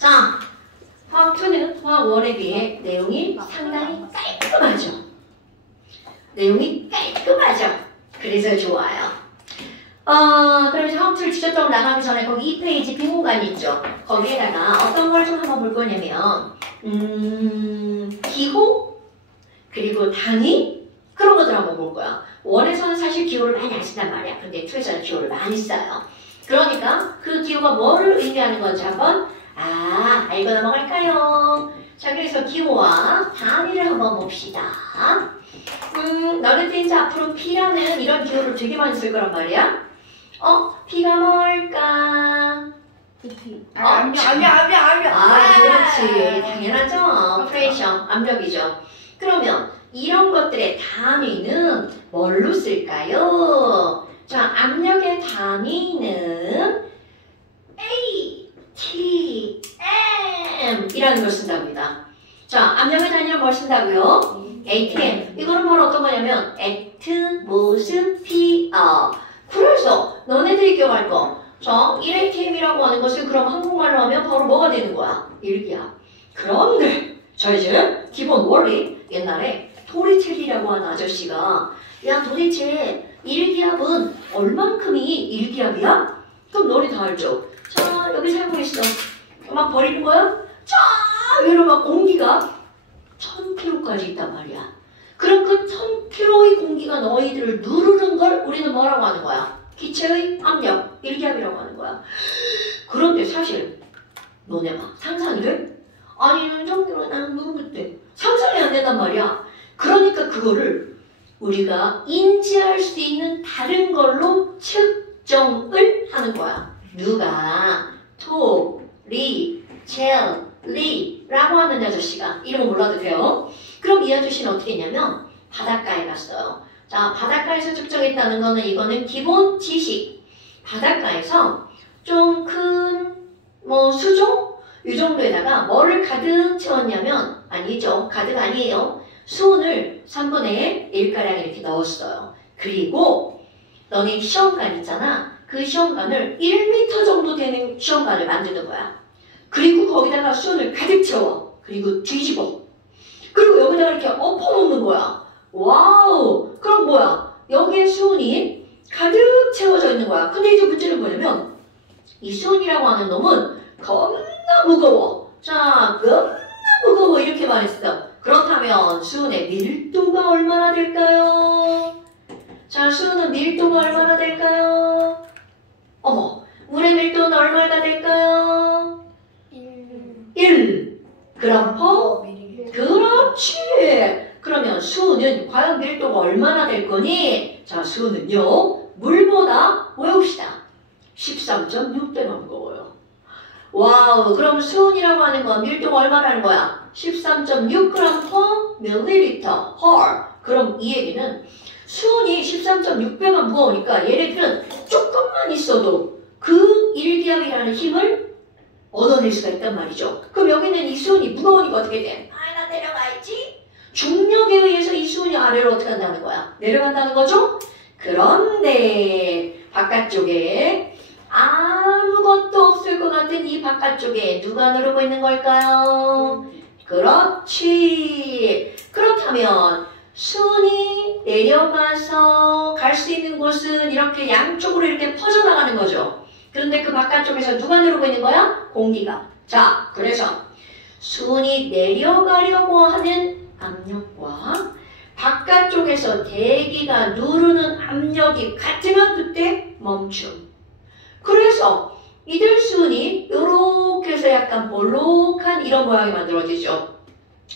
자, 화학2는 화학1에 비해 내용이 상당히 깔끔하죠. 내용이 깔끔하죠. 그래서 좋아요. 그럼 이제 화학2를 직접적으로 나가기 전에 거기 2페이지 빈 공간이 있죠. 거기에다가 어떤 걸 좀 한번 볼 거냐면 기호 그리고 단위 그런 것들 한번 볼 거야. 1에서는 사실 기호를 많이 안 쓴단 말이야. 근데 2에서는 기호를 많이 써요. 그러니까 그 기호가 뭐를 의미하는 건지 한번 알고 넘어갈까요? 자, 그래서 기호와 단위를 한번 봅시다. 너네들 이제 앞으로 P라는 이런 기호를 되게 많이 쓸 거란 말이야. P가 뭘까? 압력. 그렇지. 당연하죠. 프레셔, 압력이죠. 그러면 이런 것들의 단위는 뭘로 쓸까요? 자, 압력의 단위는 ATM 이라는 걸 쓴답니다. 자, 압력의 단위는 뭘 쓴다고요? ATM. 이거는 바로 어떤 거냐면 atmosphere. 그래서 너네들이 기억할 거. 자, 1ATM이라고 하는 것을 그럼 한국말로 하면 바로 뭐가 되는 거야? 1기압. 그런데 자, 이제 기본 원리 옛날에 토리첼리라고 하는 아저씨가 야, 도대체 1기압은 얼만큼이 1기압이야? 그럼 너네 다 알죠? 자, 여기 사용했어. 막 버리는 거야? 자, 위로 막 공기가 1000kg까지 있단 말이야. 그럼 그 1000kg의 공기가 너희들을 누르는 걸 우리는 뭐라고 하는 거야? 기체의 압력, 1기압이라고 하는 거야. 그런데 사실 너네 막 상상이 돼? 아니, 정도로 나는 모르겠대. 상상이 안 된단 말이야. 그러니까 그거를 우리가 인지할 수 있는 다른 걸로 측정을 하는 거야. 누가? 토리첼리라고 하는 아저씨가 이름 몰라도 돼요. 그럼 이 아저씨는 어떻게 했냐면 바닷가에 갔어요. 자, 바닷가에서 측정했다는 거는 이거는 기본 지식. 바닷가에서 좀 큰 수조? 이 정도에다가 뭐를 가득 채웠냐면 아니죠. 가득 아니에요. 수온을 3분의 1가량 이렇게 넣었어요. 그리고 너네 시험관 있잖아. 그 시험관을 1m 정도 되는 시험관을 만드는 거야. 그리고 거기다가 수온을 가득 채워. 그리고 뒤집어. 그리고 여기다가 이렇게 엎어놓는 거야. 와우! 그럼 뭐야? 여기에 수온이 가득 채워져 있는 거야. 근데 이제 문제는 뭐냐면 이 수온이라고 하는 놈은 겁나 무거워. 자, 겁나 무거워. 이렇게 말했어. 그렇다면 수온의 밀도가 얼마나 될까요? 자, 수온은 밀도가 얼마나 될까요? 어머, 물의 밀도는 얼마나 될까요? 1 그램 퍼? 그렇지. 그러면 수온은 과연 밀도가 얼마나 될 거니? 자, 수온은요, 물보다 외웁시다. 13.6배가 무거워요. 와우, 그럼 수온이라고 하는 건 밀도가 얼마라는 거야? 13.6g per milliliter. 그럼 이 얘기는 수온이 13.6배가 무거우니까 얘네들은 조금만 있어도 그 1기압이라는 힘을 얻어낼 수가 있단 말이죠. 그럼 여기는 이 수온이 무거우니까 어떻게 돼? 나 내려가야지. 중력에 의해서 이 수온이 아래로 어떻게 한다는 거야? 내려간다는 거죠? 그런데 바깥쪽에 아무것도 없을 것 같은 이 바깥쪽에 누가 누르고 있는 걸까요? 그렇지. 그렇다면 수온이 내려가서 갈 수 있는 곳은 이렇게 양쪽으로 이렇게 퍼져나가는 거죠. 그런데 그 바깥쪽에서 누가 누르고 있는 거야? 공기가. 자, 그래서 수온이 내려가려고 하는 압력과 바깥쪽에서 대기가 누르는 압력이 같으면 그때 멈춤. 그래서 이들 수온이 이렇게 해서 약간 볼록한 이런 모양이 만들어지죠.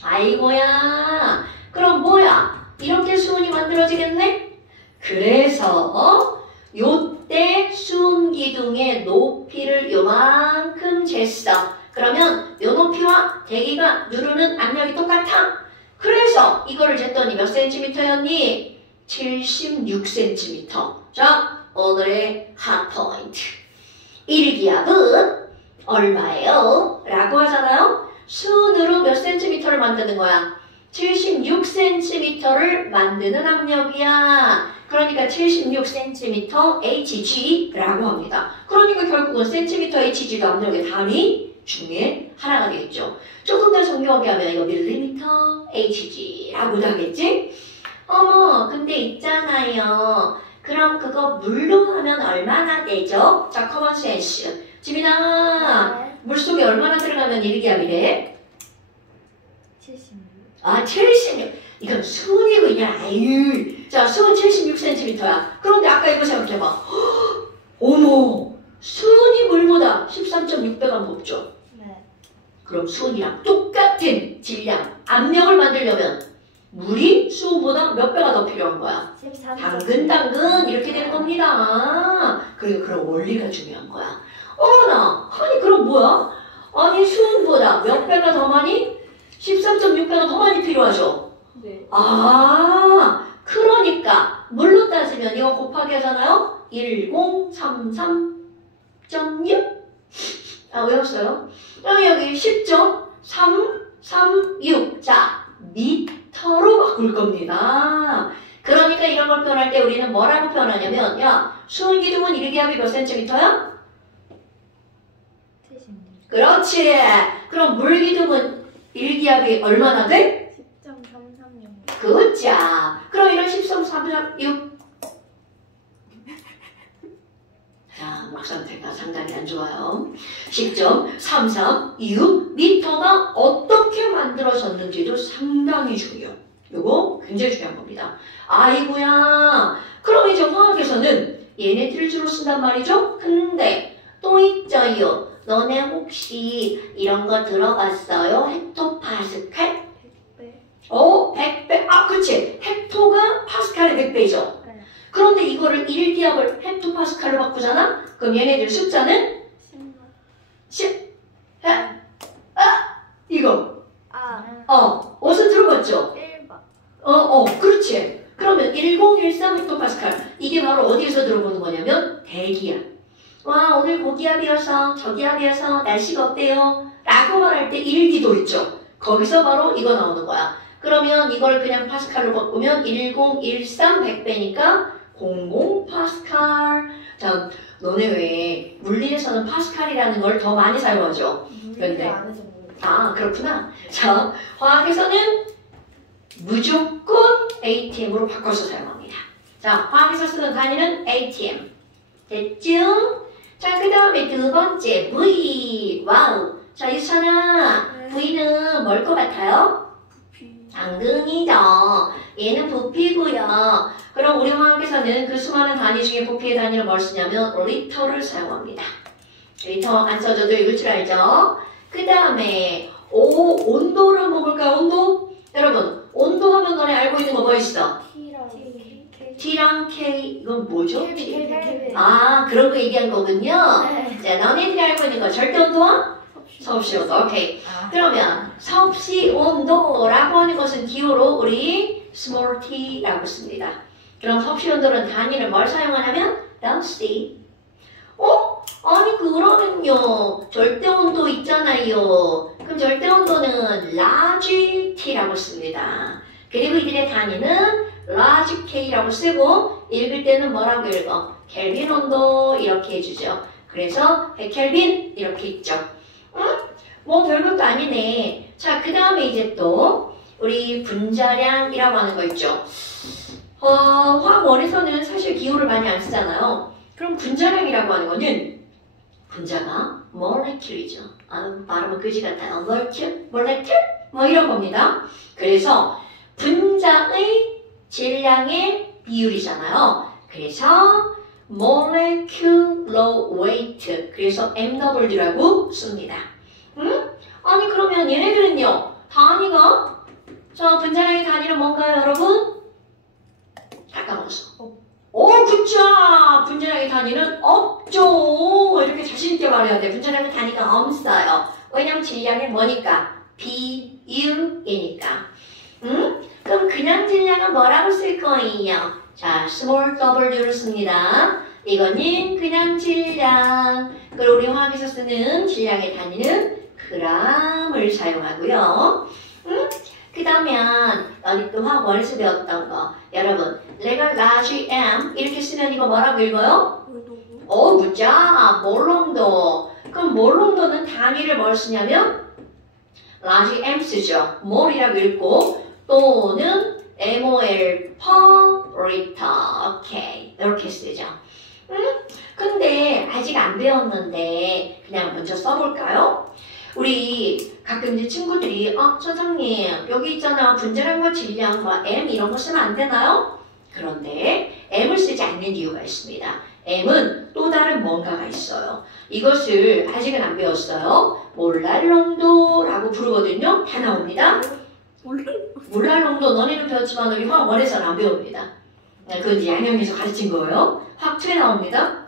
아이고야. 그럼 뭐야? 이렇게 수온이 만들어지겠네? 그래서 요때 수온 기둥의 높이를 요만큼 쟀어. 그러면 요 높이와 대기가 누르는 압력이 똑같아. 그래서 이거를 쟀더니 몇 cm였니? 76cm. 자, 오늘의 핫포인트. 1기압은 얼마예요? 라고 하잖아요. 수온으로 몇 cm를 만드는 거야? 76cm를 만드는 압력이야. 그러니까 76cm Hg라고 합니다. 그러니까 결국은 cm Hg도 압력의 단위 중에 하나가 되겠죠. 조금 더 정교하게 하면 이거 밀리미터 hg라고도 하겠지? 어머, 근데 있잖아요. 그럼 그거 물로 하면 얼마나 되죠? 자, 커먼 센스. 지민아, 네. 물속에 얼마나 들어가면 1기압이래? 76. 아, 76. 이건 수은이고 그냥 아유. 자, 수은 76cm야. 그런데 아까 이거 생각해봐. 헉, 어머, 수은이 물보다 13.6배가 높죠. 네. 그럼 수은이랑 똑같은 질량, 압력을 만들려면 물이 수은보다 몇 배가 더 필요한 거야? 13. 당근 이렇게 되는 겁니다. 그리고 그런 원리가 중요한 거야. 어머나, 아니 그럼 뭐야? 아니 수은보다 몇 배가 더 많이? 13.6배가 더 많이 필요하죠. 네. 아, 그러니까 물로 따지면 이거 곱하기 하잖아요. 1033.6. 아, 외웠어요? 여기 10.336. 자, 미터로 바꿀 겁니다. 그러니까 이런 걸 표현할 때 우리는 뭐라고 표현하냐면, 야, 수은 기둥은 1기압이 몇 센티미터야? 76. 그렇지. 그럼 물 기둥은 1기압이 얼마나 돼? 10.336. 그자. 그럼 이런 10.336. 자, 목 상태가 상당히 안 좋아요. 10.336 미터가 어떻게 만들어졌는지도 상당히 중요해요. 이거 굉장히 중요한 겁니다. 아이고야. 그럼 이제 화학에서는 얘네들을 주로 쓴단 말이죠. 근데 또 있죠요. 너네 혹시 이런 거 들어봤어요? 헥토파스칼? 100배. 100배. 아, 그치. 헥토가 파스칼의 100배죠. 네. 그런데 이거를 1기압을 헥토파스칼로 바꾸잖아? 그럼 얘네들 숫자는 10만. 10. 이거. 아. 어디서 들어봤죠? 1번. 그렇지. 그러면 1013 헥토파스칼. 이게 바로 어디에서 들어보는 거냐면 대기압. 와, 오늘 고기압이어서 저기압이어서 날씨가 어때요? 라고 말할 때 1기도 있죠. 거기서 바로 이거 나오는 거야. 그러면 이걸 그냥 파스칼로 바꾸면 1013 100배니까 00 파스칼. 자, 너네 왜 물리에서는 파스칼이라는 걸 더 많이 사용하죠? 물리를 안 해서 모르겠어요. 아, 그렇구나. 자, 화학에서는 무조건 ATM으로 바꿔서 사용합니다. 자, 화학에서 쓰는 단위는 ATM. 됐죠? 자, 그 다음에 두 번째 V. 와우. 자, 유찬아. 네. V는 뭘 것 같아요? 부피. 당근이죠. 얘는 부피고요. 그럼 우리 화학에서는 그 수많은 단위 중에 부피의 단위를 뭘 쓰냐면 리터를 사용합니다. 리터 안 써줘도 읽을 줄 알죠? 그 다음에 온도를 한번 볼까요? 온도? 여러분, 온도 하면 너네 알고 있는 거 뭐 있어? T랑 K. T랑 K, 이건 뭐죠? K. 아, 그런 거 얘기한 거군요. 네. 자, 너네들이 알고 있는 거 절대 온도와 섭씨 온도. 오케이. 그러면 섭씨 온도라고 하는 것은 기호로 우리 small t라고 씁니다. 그럼 섭씨 온도는 단위를 뭘 사용하냐면 C. 아니 그러면요. 절대 온도 있잖아요. 그럼 절대 온도는 large T라고 습니다. 그리고 이들의 단위는 large K라고 쓰고 읽을 때는 뭐라고 읽어? 켈빈 온도 이렇게 해주죠. 그래서 100켈빈 이렇게 있죠. 뭐 별것도 아니네. 자, 그 다음에 이제 또 우리 분자량이라고 하는 거 있죠. 화학원에서는 사실 기호를 많이 안 쓰잖아요. 그럼 분자량이라고 하는 거는 분자가 molecule이죠. 발음은 그지 같아요. molecule 뭐 이런 겁니다. 그래서 분자의 질량의 비율이잖아요. 그래서 molecular weight, 그래서 MW라고 씁니다. 아니 그러면 얘네들은요, 단위가, 자, 분자량의 단위는 뭔가요, 여러분? 까먹었어. 그쵸! 분자량의 단위는 없죠. 이렇게 자신있게 말해야 돼. 분자량의 단위가 없어요. 왜냐면 질량이 뭐니까? 비율이니까. 그럼 그냥 질량은 뭐라고 쓸 거예요? 자, small w를 씁니다. 이거는 그냥 질량. 그리고 우리 화학에서 쓰는 질량의 단위는 g을 사용하고요. 그 다음에 어디 또 화학원에서 배웠던 거. 여러분, 내가 large M 이렇게 쓰면 이거 뭐라고 읽어요? 물도. 그죠? 몰롱도. 그럼 몰 농도는 단위를 뭘 쓰냐면 large m 쓰죠. 몰이라고 읽고 또는 mol per liter. 오케이. 이렇게 쓰죠. 근데 아직 안 배웠는데 그냥 먼저 써볼까요? 우리 가끔 이제 친구들이 선생님 여기 있잖아 분자량과 질량 뭐 M 이런 거 쓰면 안 되나요? 그런데 M을 쓰지 않는 이유가 있습니다. M은 또 다른 뭔가가 있어요. 이것을 아직은 안 배웠어요. 몰랄 농도라고 부르거든요. 다 나옵니다. 몰랄 농도 너네는 배웠지만 우리 화학 1에서는 안 배웁니다. 네, 그건 이제 양형에서 가르친 거예요. 화학 2에 나옵니다.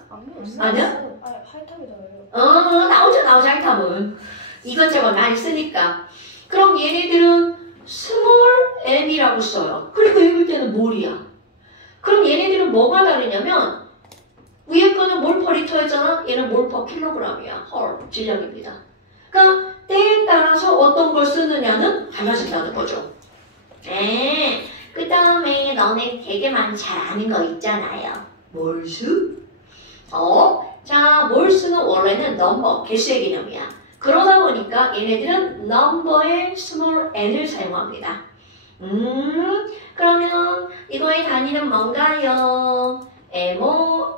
아니야? 하이탑이 나와요. 나오죠 하이탑은. 이것저것 많이 쓰니까. 그럼 얘네들은 스몰 m이라고 써요. 그리고 읽을 때는 몰이야. 그럼 얘네들은 뭐가 다르냐면 위에 거는 몰 퍼 리터였잖아. 얘는 몰 퍼 킬로그램이야. 헐, 질량입니다. 그러니까 때에 따라서 어떤 걸 쓰느냐는 달라진다는 거죠. 네. 그 다음에 너네 되게만 잘 아는 거 있잖아요. 몰수? 자, 몰수는 원래는 넘버, 개수의 개념이야. 그러다 보니까 얘네들은 넘버의 스몰 n을 사용합니다. 그러면 이거의 단위는 뭔가요? mol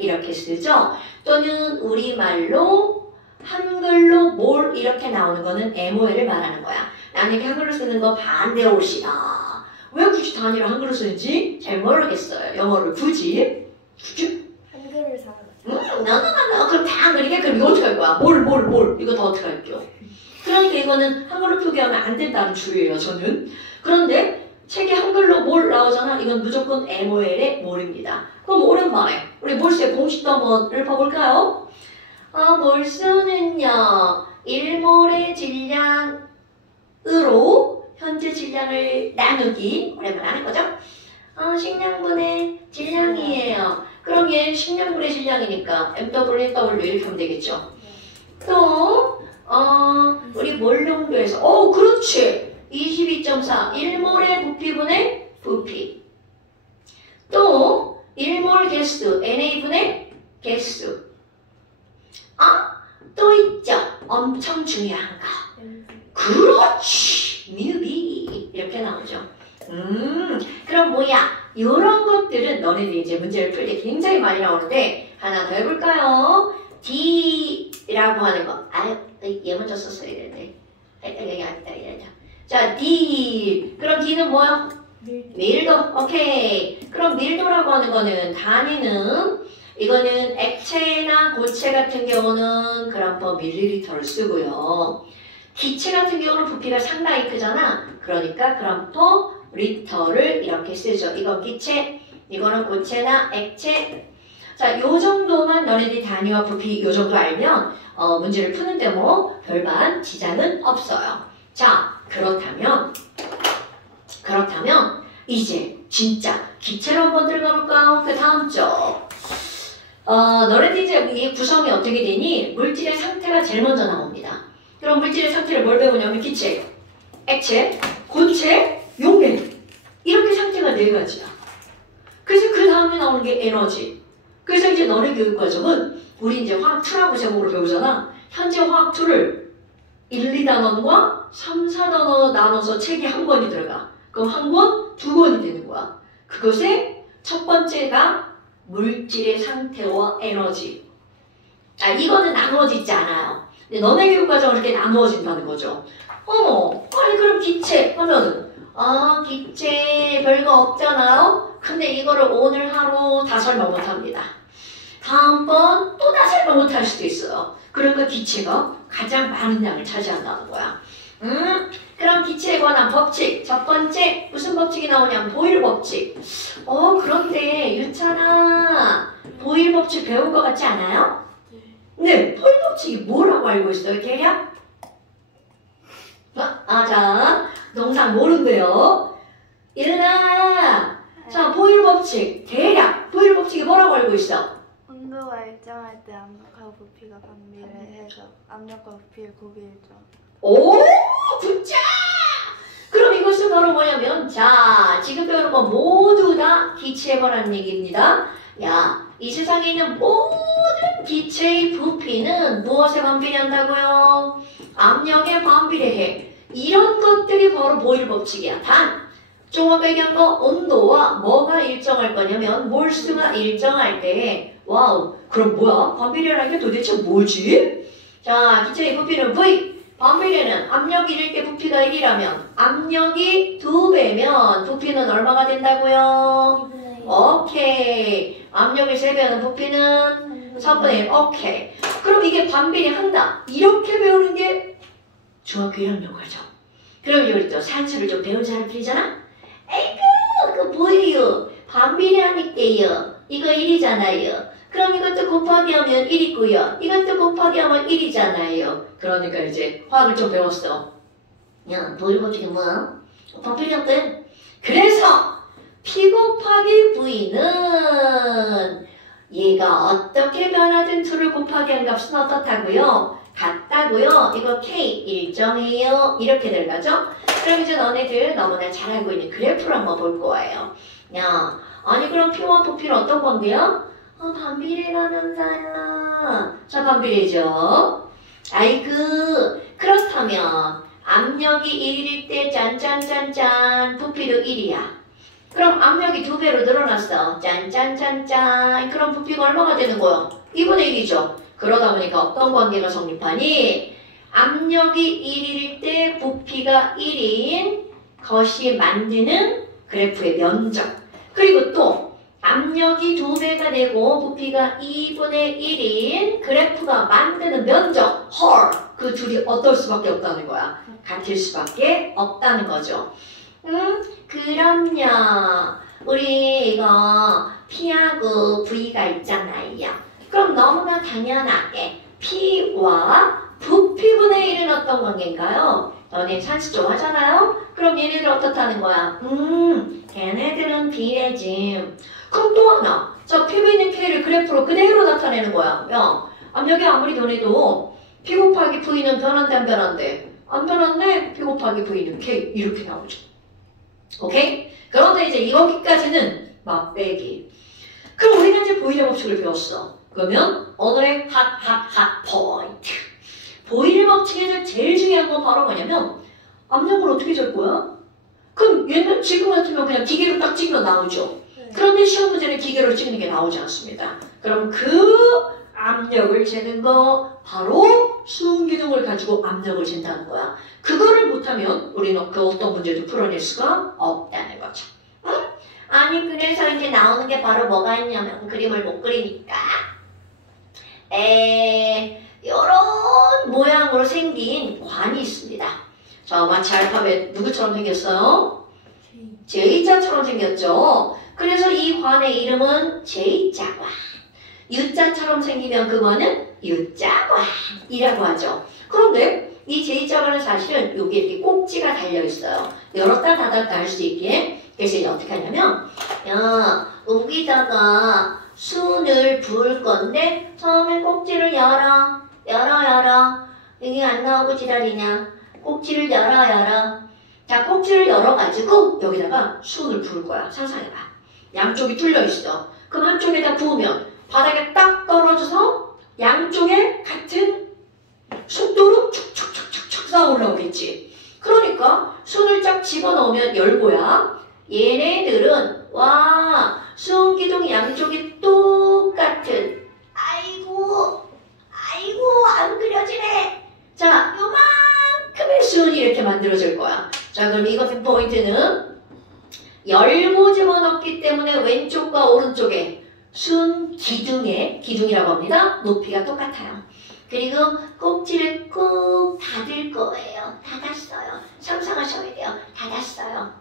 이렇게 쓰죠. 또는 우리말로 한글로 몰 이렇게 나오는 거는 mol을 말하는 거야. 나는 이렇게 한글로 쓰는 거 반대 옷이다. 왜 굳이 단위를 한글로 쓰는지 잘 모르겠어요. 영어를 굳이. 한글을 사는 그럼 다 한글이게? 그럼 이거 어떻게 할 거야? 몰. 이거 더 어떻게 할게요? 그러니까 이거는 한글로 표기하면 안 된다는 주의예요, 저는. 그런데 책에 한글로 몰 나오잖아. 이건 무조건 mol의 몰입니다. 그럼 오랜만에 우리 몰수의 공식도 한번 읽어볼까요? 몰수는요, 1몰의 질량으로 현재 질량을 나누기. 오랜만에 하는 거죠? 식량분의 질량이에요. 그럼 얘는 식량분의 질량이니까 MW 이렇게 하면 되겠죠. 또 우리 몰 농도에서 그렇지. 22.4 1몰의 부피분의 부피. 또 1몰 개수 NA분의 개수. 또 있죠. 엄청 중요한 거. 그렇지. 뮤비 이렇게 나오죠. 그럼 뭐야? 이런 것들은 너네들이 이제 문제를 풀 때 굉장히 많이 나오는데 하나 더 해볼까요? D라고 하는 거. 얘 먼저 썼어야 되는데. 자, D. 그럼 D는 뭐야? 밀도. 오케이. 그럼 밀도라고 하는 거는 단위는 이거는 액체나 고체 같은 경우는 그램 퍼 밀리리터를 쓰고요. 기체 같은 경우는 부피가 상당히 크잖아. 그러니까 그램 퍼 리터를 이렇게 쓰죠. 이건 기체, 이거는 고체나 액체. 자, 요 정도만 너네들이 단위와 부피 요 정도 알면 문제를 푸는데 뭐 별반 지장은 없어요. 자, 그렇다면 이제 진짜 기체로 한번 들어가 볼까요? 그 다음 쪽. 너네들 이제 이 구성이 어떻게 되니? 물질의 상태가 제일 먼저 나옵니다. 그럼 물질의 상태를 뭘 배우냐면 기체, 액체, 고체, 용액. 이렇게 상태가 네 가지야. 그래서 그 다음에 나오는 게 에너지. 그래서 이제 너네 교육과정은 우리 이제 화학 2라고 제목으로 배우잖아. 현재 화학 2를 1, 2단원과 3, 4단원 나눠서 책이 한 권이 들어가. 그럼 한 권, 두 권이 되는 거야. 그것의 첫 번째가 물질의 상태와 에너지. 이거는 나누어지지 않아요. 근데 너네 교육과정은 이렇게 나누어진다는 거죠. 아니 그럼 기체 하면은 기체 별거 없잖아요? 근데 이거를 오늘 하루 다 설명 못합니다. 다음번 또 다 설명 못할 수도 있어요. 그러니까 기체가 가장 많은 양을 차지한다는 거야. 그럼 기체에 관한 법칙. 첫 번째 무슨 법칙이 나오냐면 보일 법칙. 그런데 유찬아 보일 법칙 배운 것 같지 않아요? 네, 보일 법칙이 뭐라고 알고 있어요, 걔야? 자, 동상 모른대요. 일어나. 자, 보일 법칙. 대략 보일 법칙이 뭐라고 알고 있어? 온도가 일정할 때 압력과 부피가 반비례해서 압력과 부피의 곱이 일정. 오, 굿자! 그럼 이것은 바로 뭐냐면, 자, 지금 배우는 거 모두 다 기체에 관한 얘기입니다. 야, 이 세상에 있는 모든 기체의 부피는 무엇에 반비례한다고요? 압력에 반비례해. 이런 것들이 바로 보일 법칙이야. 단, 좀 아까 얘기한 거 온도와 뭐가 일정할 거냐면 몰수가 일정할 때 와우, 그럼 뭐야? 반비례라는 게 도대체 뭐지? 자, 기체의 부피는 V. 반비례는 압력이 1일 때 부피가 1이라면 압력이 2배면 부피는 얼마가 된다고요? 오케이. 압력이 3배는 부피는 3분의 1. 오케이. 그럼 이게 반비례한다. 이렇게 배우는 게 중학교 1학년 과정. 그럼 여기 또 산수를 좀 배운 사람들이잖아? 에이구, 그 뭐예요? 반비례하니까요. 이거 1이잖아요. 그럼 이것도 곱하기 하면 1이고요. 이것도 곱하기 하면 1이잖아요. 그러니까 이제 화학을 좀 배웠어. 야, 보일 법칙이 뭐야? 반비례한대. 그래서 P 곱하기 V는 얘가 어떻게 변하든 2를 곱하기 한 값은 어떻다고요? 같다고요. 이거 K 일정이에요. 이렇게 될 거죠? 그럼 이제 너네들 너무나 잘 알고 있는 그래프를 한번 볼 거예요. 야, 아니 그럼 P와 부피는 어떤 관계야? 반비례라면서요. 자, 반비례죠. 아이고, 그렇다면 압력이 1일 때 짠짠짠짠 부피도 1이야. 그럼 압력이 2배로 늘어났어. 짠짠짠짠. 그럼 부피가 얼마가 되는 거야? 2분의 1이죠. 그러다 보니까 어떤 관계가 성립하니? 압력이 1일 때 부피가 1인 것이 만드는 그래프의 면적. 그리고 또 압력이 2배가 되고 부피가 2분의 1인 그래프가 만드는 면적. 헐! 그 둘이 어떨 수밖에 없다는 거야. 같을 수밖에 없다는 거죠. 그럼요. 우리 이거 P하고 V가 있잖아요. 그럼 너무나 당연하게 P와 부피분의 1은 어떤 관계인가요? 너네 산수 좀 하잖아요? 그럼 얘네들 어떻다는 거야? 걔네들은 비례지. 그럼 또 하나. 자, P 있는 K를 그래프로 그대로 나타내는 거야. 야, 압력이 아무리 변해도 P 곱하기 V는 변한대 안 변한대? 안 변한대? P 곱하기 V는 K 이렇게 나오죠. 오케이? 그런데 이제 여기까지는 맛배기. 그럼 우리가 이제 보이레 법칙을 배웠어. 그러면 오늘의 핫 포인트. 보이레 법칙에서 제일 중요한 건 바로 뭐냐면 압력을 어떻게 잴 거야? 그럼 얘는 지금 같으면 그냥 기계로 딱 찍으면 나오죠. 그런데 시험 문제는 기계로 찍는 게 나오지 않습니다. 그럼 그 압력을 재는 거 바로 수은기둥을 가지고 압력을 잰다는 거야. 그거를 못하면 우리는 그 어떤 문제도 풀어낼 수가 없다는 거죠. 응? 아니 그래서 이제 나오는 게 바로 뭐가 있냐면 그림을 못 그리니까 요런 모양으로 생긴 관이 있습니다. 자, 마치 알파벳 누구처럼 생겼어요? J자처럼 생겼죠. 그래서 이 관의 이름은 J자관. U자처럼 생기면 그거는 U자관이라고 하죠. 그런데 이 J자관은 사실은 여기 이렇게 꼭지가 달려있어요. 열었다 닫았다 할 수 있게. 그래서 이제 어떻게 하냐면 여기다가 순을 부을 건데 처음에 꼭지를 열어. 이게 안 나오고 지랄이냐. 꼭지를 열어. 자, 꼭지를 열어가지고 여기다가 순을 부을 거야. 상상해봐. 양쪽이 뚫려있어. 그럼 한쪽에다 부으면 바닥에 딱 떨어져서 양쪽에 같은 속도로 촉촉촉촉촉 쌓아 올라오겠지. 그러니까 손을 쫙 집어넣으면 열고야. 얘네들은 와 수은기둥 양쪽이 똑같은 아이고 안 그려지네. 자, 요만큼의 수은이 이렇게 만들어질 거야. 자, 그럼 이것의 포인트는 열고 집어넣기 때문에 왼쪽과 오른쪽에 순 기둥이라고 합니다. 높이가 똑같아요. 그리고 꼭지를 꾹 닫을 거예요. 닫았어요. 상상하셔야 돼요. 닫았어요.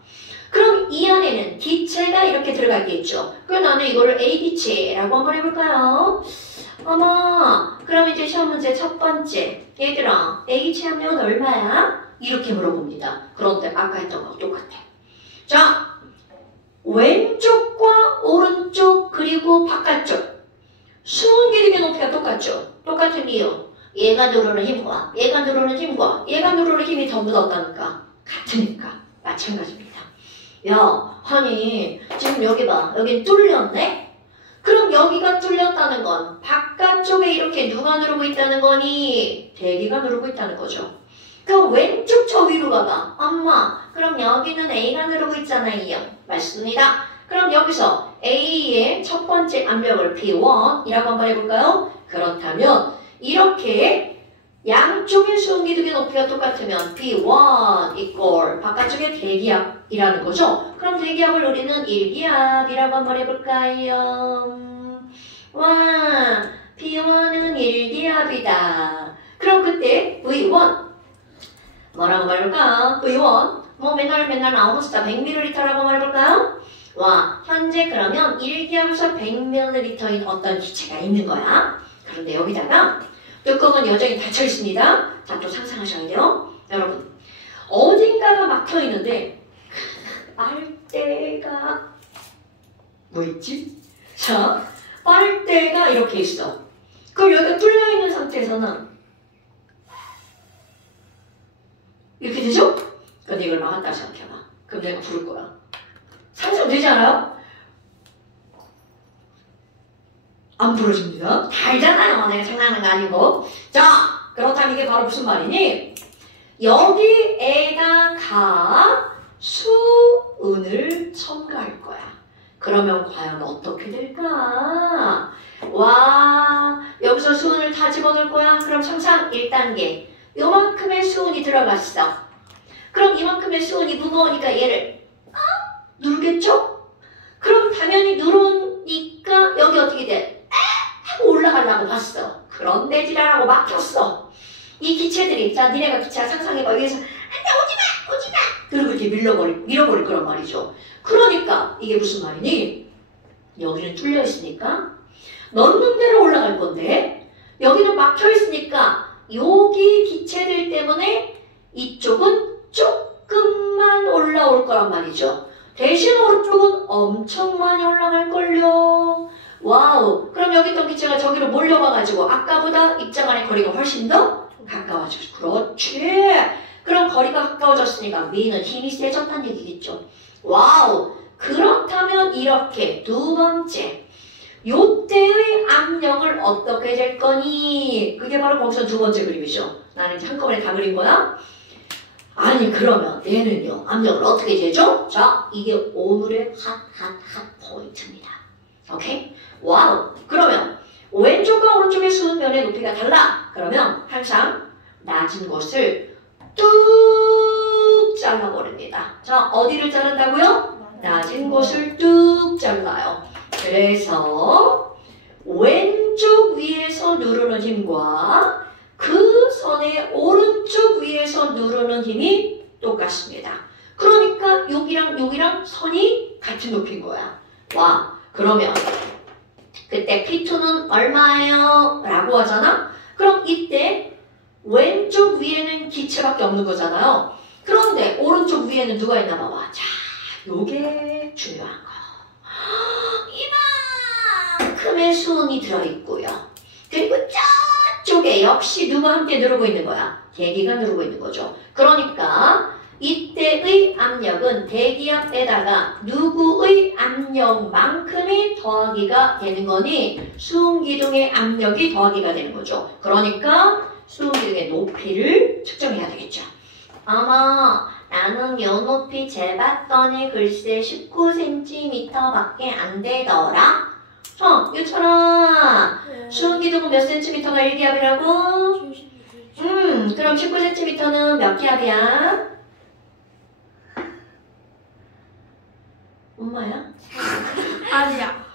그럼 이 안에는 기체가 이렇게 들어가겠죠. 그럼 나는 이거를 A기체라고 한번 해볼까요? 그럼 이제 시험 문제 첫 번째. 얘들아, A기체 함량은 얼마야? 이렇게 물어봅니다. 그런데 아까 했던 거랑 똑같아. 자, 왼쪽과 오른쪽 그리고 바깥쪽 수은 기둥의 높이가 똑같죠? 똑같은 이유. 얘가 누르는 힘과 얘가 누르는 힘과 얘가 누르는 힘이 전부 다 어떠니까? 같으니까. 마찬가지입니다. 야, 아니 지금 여기 봐. 여기 뚫렸네? 그럼 여기가 뚫렸다는 건 바깥쪽에 이렇게 누가 누르고 있다는 거니? 대기가 누르고 있다는 거죠. 그럼 왼쪽 저 위로 가봐. 엄마, 그럼 여기는 A가 누르고 있잖아요. 맞습니다. 그럼 여기서 A의 첫 번째 압력을 P1이라고 한번 해볼까요? 그렇다면 이렇게 양쪽의 수음기둥의 높이가 똑같으면 P1 equal 바깥쪽에 대기압이라는 거죠. 그럼 대기압을 우리는 1기압이라고 한번 해볼까요? 와, P1은 1기압이다. 그럼 그때 V1 뭐라고 말할까? V1 뭐 맨날 나오는 숫자 100ml라고 말해볼까요? 와, 현재 그러면 1기압에서 100ml인 어떤 기체가 있는 거야. 그런데 여기다가 뚜껑은 여전히 닫혀 있습니다. 자, 또 상상하셔야 돼요. 여러분, 어딘가가 막혀 있는데 빨대가 뭐 있지? 자, 빨대가 이렇게 있어. 그럼 여기가 뚫려 있는 상태에서는 이렇게 되죠? 근데 이걸 막았다 생각해봐. 그럼 내가 부를 거야. 상상되지 않아요? 안 부러집니다. 달잖아요. 내가 장난하는 거 아니고. 자, 그렇다면 이게 바로 무슨 말이니? 여기에다가 수은을 첨가할 거야. 그러면 과연 어떻게 될까? 와, 여기서 수은을 다 집어넣을 거야. 그럼 항상 1단계. 요만큼의 수은이 들어갔어. 그럼 이만큼의 수은이 무거우니까 얘를 누르겠죠? 그럼 당연히 누르니까 여기 어떻게 돼? 하고 올라가려고 봤어. 그런데 지랄하고 막혔어. 이 기체들이, 자, 니네가 기체가 상상해봐. 위에서 안돼, 오지마! 그리고 이렇게 밀어버릴 거란 말이죠. 그러니까 이게 무슨 말이니? 여기는 뚫려 있으니까 넣는 대로 올라갈 건데 여기는 막혀 있으니까 여기 기체들 때문에 이쪽은 조금만 올라올 거란 말이죠. 대신 오른쪽은 엄청 많이 올라갈걸요. 와우. 그럼 여기 있던 기체가 저기로 몰려가가지고 아까보다 입자간의 거리가 훨씬 더 가까워졌어. 그렇지. 그럼 거리가 가까워졌으니까 미는 힘이 세졌다는 얘기겠죠. 와우. 그렇다면 이렇게 두 번째. 요때의 압력을 어떻게 될 거니? 그게 바로 거기서 두 번째 그림이죠. 나는 이제 한꺼번에 다 그린 거야? 아니, 그러면 얘는요, 압력을 어떻게 재죠? 자, 이게 오늘의 핫 포인트입니다. 오케이? 와우. 그러면 왼쪽과 오른쪽의 수은면의 높이가 달라. 그러면 항상 낮은 곳을 뚝 잘라버립니다. 자, 어디를 자른다고요? 낮은 곳을 뚝 잘라요. 그래서 왼쪽 위에서 누르는 힘과 그 선의 오른쪽 위에서 누르는 힘이 똑같습니다. 그러니까 여기랑 선이 같은 높이인 거야. 와, 그러면 그때 P2는 얼마예요? 라고 하잖아? 그럼 이때 왼쪽 위에는 기체밖에 없는 거잖아요. 그런데 오른쪽 위에는 누가 있나 봐봐. 자, 요게 중요한 거. 이만큼의 수은이 들어있고요. 그리고 저쪽에 역시 누가 함께 누르고 있는 거야? 대기가 누르고 있는 거죠. 그러니까 이때의 압력은 대기압에다가 누구의 압력만큼이 더하기가 되는 거니 수음기둥의 압력이 더하기가 되는 거죠. 그러니까 수음기둥의 높이를 측정해야 되겠죠. 어머, 나는 요 높이 재봤더니 글쎄 19cm밖에 안 되더라. 유철아, 수음기둥은 몇 cm가 1기압이라고? 그럼 19cm는 몇 기압이야? 엄마야? 아니야.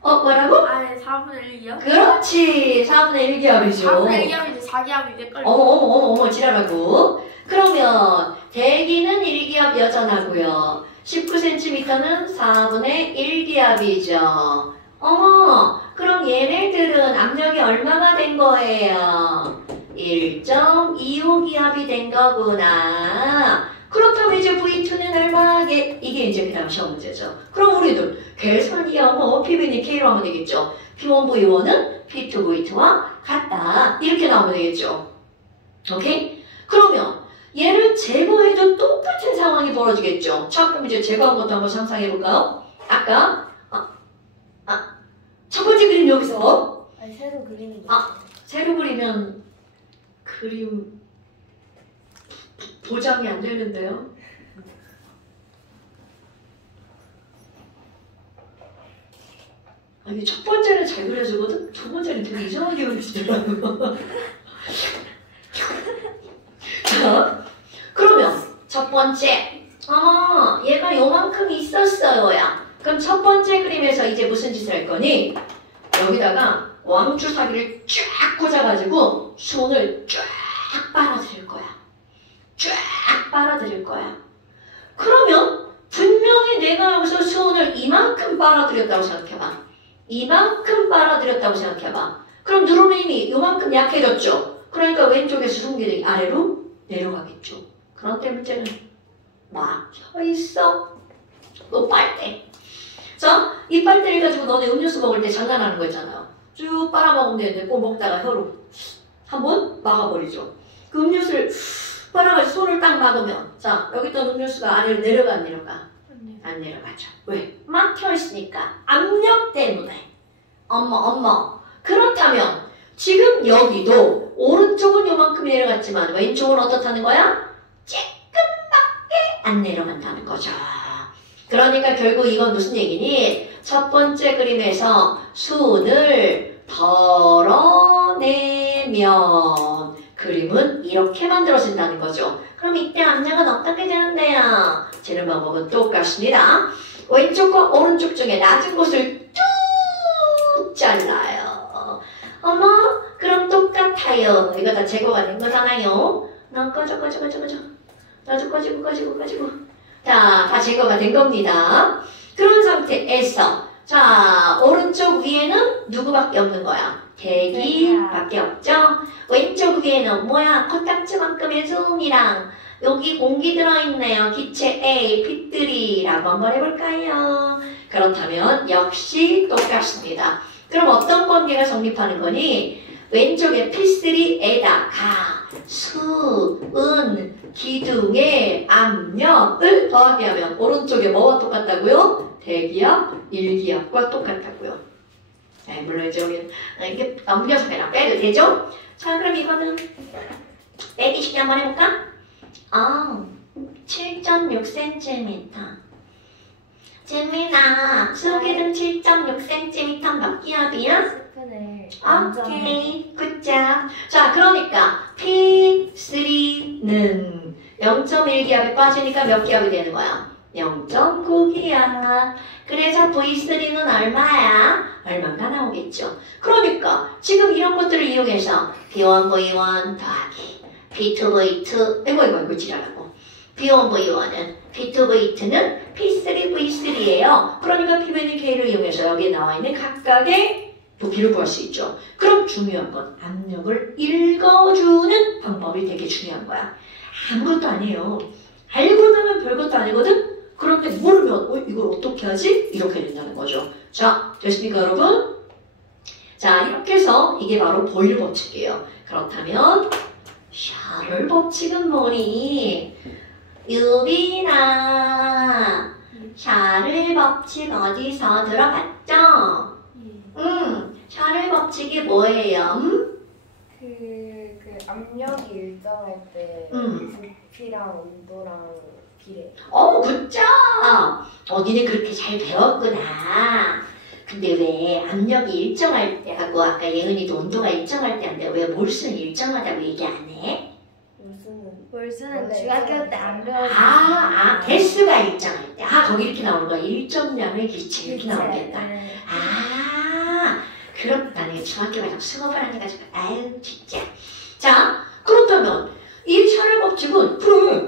뭐라고? 아니, 4분의 1이요? 그렇지, 4분의 1기압이죠. 4분의 1기압인데 4기압이 헷갈려. 어머, 지랄하고. 그러면 대기는 1기압 여전하고요. 19cm는 4분의 1기압이죠. 어머, 그럼 얘네들은 압력이 얼마가 된 거예요? 1.25기압이 된 거구나. 그렇다면 이제 V2는 얼마게? 이게 이제 그 다음 시험 문제죠. 그럼 우리도 계산이야 뭐 P1이 K로 하면 되겠죠. P1 V1은 P2 V2와 같다. 이렇게 나오면 되겠죠. 오케이? 그러면 얘를 제거해도 똑같은 상황이 벌어지겠죠. 자, 그럼 이제 제거한 것도 한번 상상해 볼까요? 아까 첫 번째 그림 여기서 아니 새로 그리는 게 새로 그리면 그림 보장이 안 되는데요. 이게 첫 번째는 잘 그려지거든? 두 번째는 되게 이상하게 그려지더라고. 자, 그러면 첫 번째, 얘가 요만큼 있었어요, 야. 그럼 첫 번째 그림에서 이제 무슨 짓을 할 거니? 여기다가 왕주사기를 쫙 꽂아가지고 손을 쫙 빨아들일 거야. 쫙 빨아들일 거야. 그러면 분명히 내가 여기서 수온을 이만큼 빨아들였다고 생각해봐. 이만큼 빨아들였다고 생각해봐. 그럼 누르는 힘이 이만큼 약해졌죠. 그러니까 왼쪽에서 숨기둥이 아래로 내려가겠죠. 그런데 문제는 막혀있어. 또 빨대. 자, 이 빨대를 가지고 너네 음료수 먹을 때 장난하는 거 있잖아요. 쭉 빨아먹으면 되는데 꼭 먹다가 혀로 한번 막아버리죠. 그 음료수를 빨아가지고 손을 딱 막으면 자, 여기 있던 음료수가 아래로 내려가 안 내려가? 안 내려가죠. 왜? 막혀있으니까. 압력 때문에. 어머. 그렇다면 지금 여기도 오른쪽은 요만큼 내려갔지만 왼쪽은 어떻다는 거야? 조금밖에 안 내려간다는 거죠. 그러니까 결국 이건 무슨 얘기니? 첫 번째 그림에서 수은을 덜어내면 그림은 이렇게 만들어진다는 거죠. 그럼 이때 압력은 어떻게 되는데요? 재는 방법은 똑같습니다. 왼쪽과 오른쪽 중에 낮은 곳을 뚝 잘라요. 어머, 그럼 똑같아요. 이거 다 제거가 된 거잖아요. 넌 꺼져. 나도 꺼지고. 자, 다 제거가 된 겁니다. 그런 상태에서 자, 오른쪽 위에는 누구밖에 없는 거야? 대기밖에 없죠? 왼쪽 위에는 뭐야? 코딱지만큼의 수음이랑 여기 공기 들어있네요. 기체 A, P3라고 한번 해볼까요? 그렇다면 역시 똑같습니다. 그럼 어떤 관계가 성립하는 거니? 왼쪽에 P3에다가 수은 기둥의 압력을 더하게 하면 오른쪽에 뭐와 똑같다고요? 대기압, 일기압과 똑같다고요. 네, 물론 이제 이게 넘겨서 그냥 빼도 되죠? 자, 그럼 이거는 빼기 쉽게 한번 해볼까? 7.6cm. 재민아, 수기둥 7.6cm 몇 기압이야? 스푼을 오케이, 굿잡. 자, 그러니까 P3는 0.1기압에 빠지니까 몇 기압이 되는 거야? 0.9기압. 그래서 V3는 얼마야? 얼마가 나오겠죠. 그러니까 지금 이런 것들을 이용해서 B1, V1 더하기 B2, V2 이거 지랄하고 B1, V1은 B2, V2는 P3, V3예요. 그러니까 P1, K를 이용해서 여기에 나와 있는 각각의 부피를 구할 수 있죠. 그럼 중요한 건 압력을 읽어주는 방법이 되게 중요한 거야. 아무것도 아니에요. 알고 나면 별것도 아니거든? 그런데 모르면 이걸 어떻게 하지? 이렇게 된다는 거죠. 자, 됐습니까 여러분? 자, 이렇게 해서 이게 바로 보일 법칙이에요. 그렇다면 샤를 법칙은 뭐니? 유빈아, 샤를 법칙 어디서 들어봤죠? 샤를 법칙이 뭐예요? 그 압력이 일정할 때 부피랑 온도랑 비례. 굿잡! 니네 그렇게 잘 배웠구나. 근데 왜 압력이 일정할 때하고 아까 예은이도 온도가 일정할 때 한데 왜 몰수는 일정하다고 얘기 안 해? 몰수는 중학교 때 안 배웠어. 개수가 일정할 때. 거기 이렇게 나오는 거야. 1.0의 기체 이렇게 나오겠다. 그렇다. 내가 중학교 가서 수업을 안 해가지고 아유 진짜. 자, 그렇다면 이 샤를 법칙은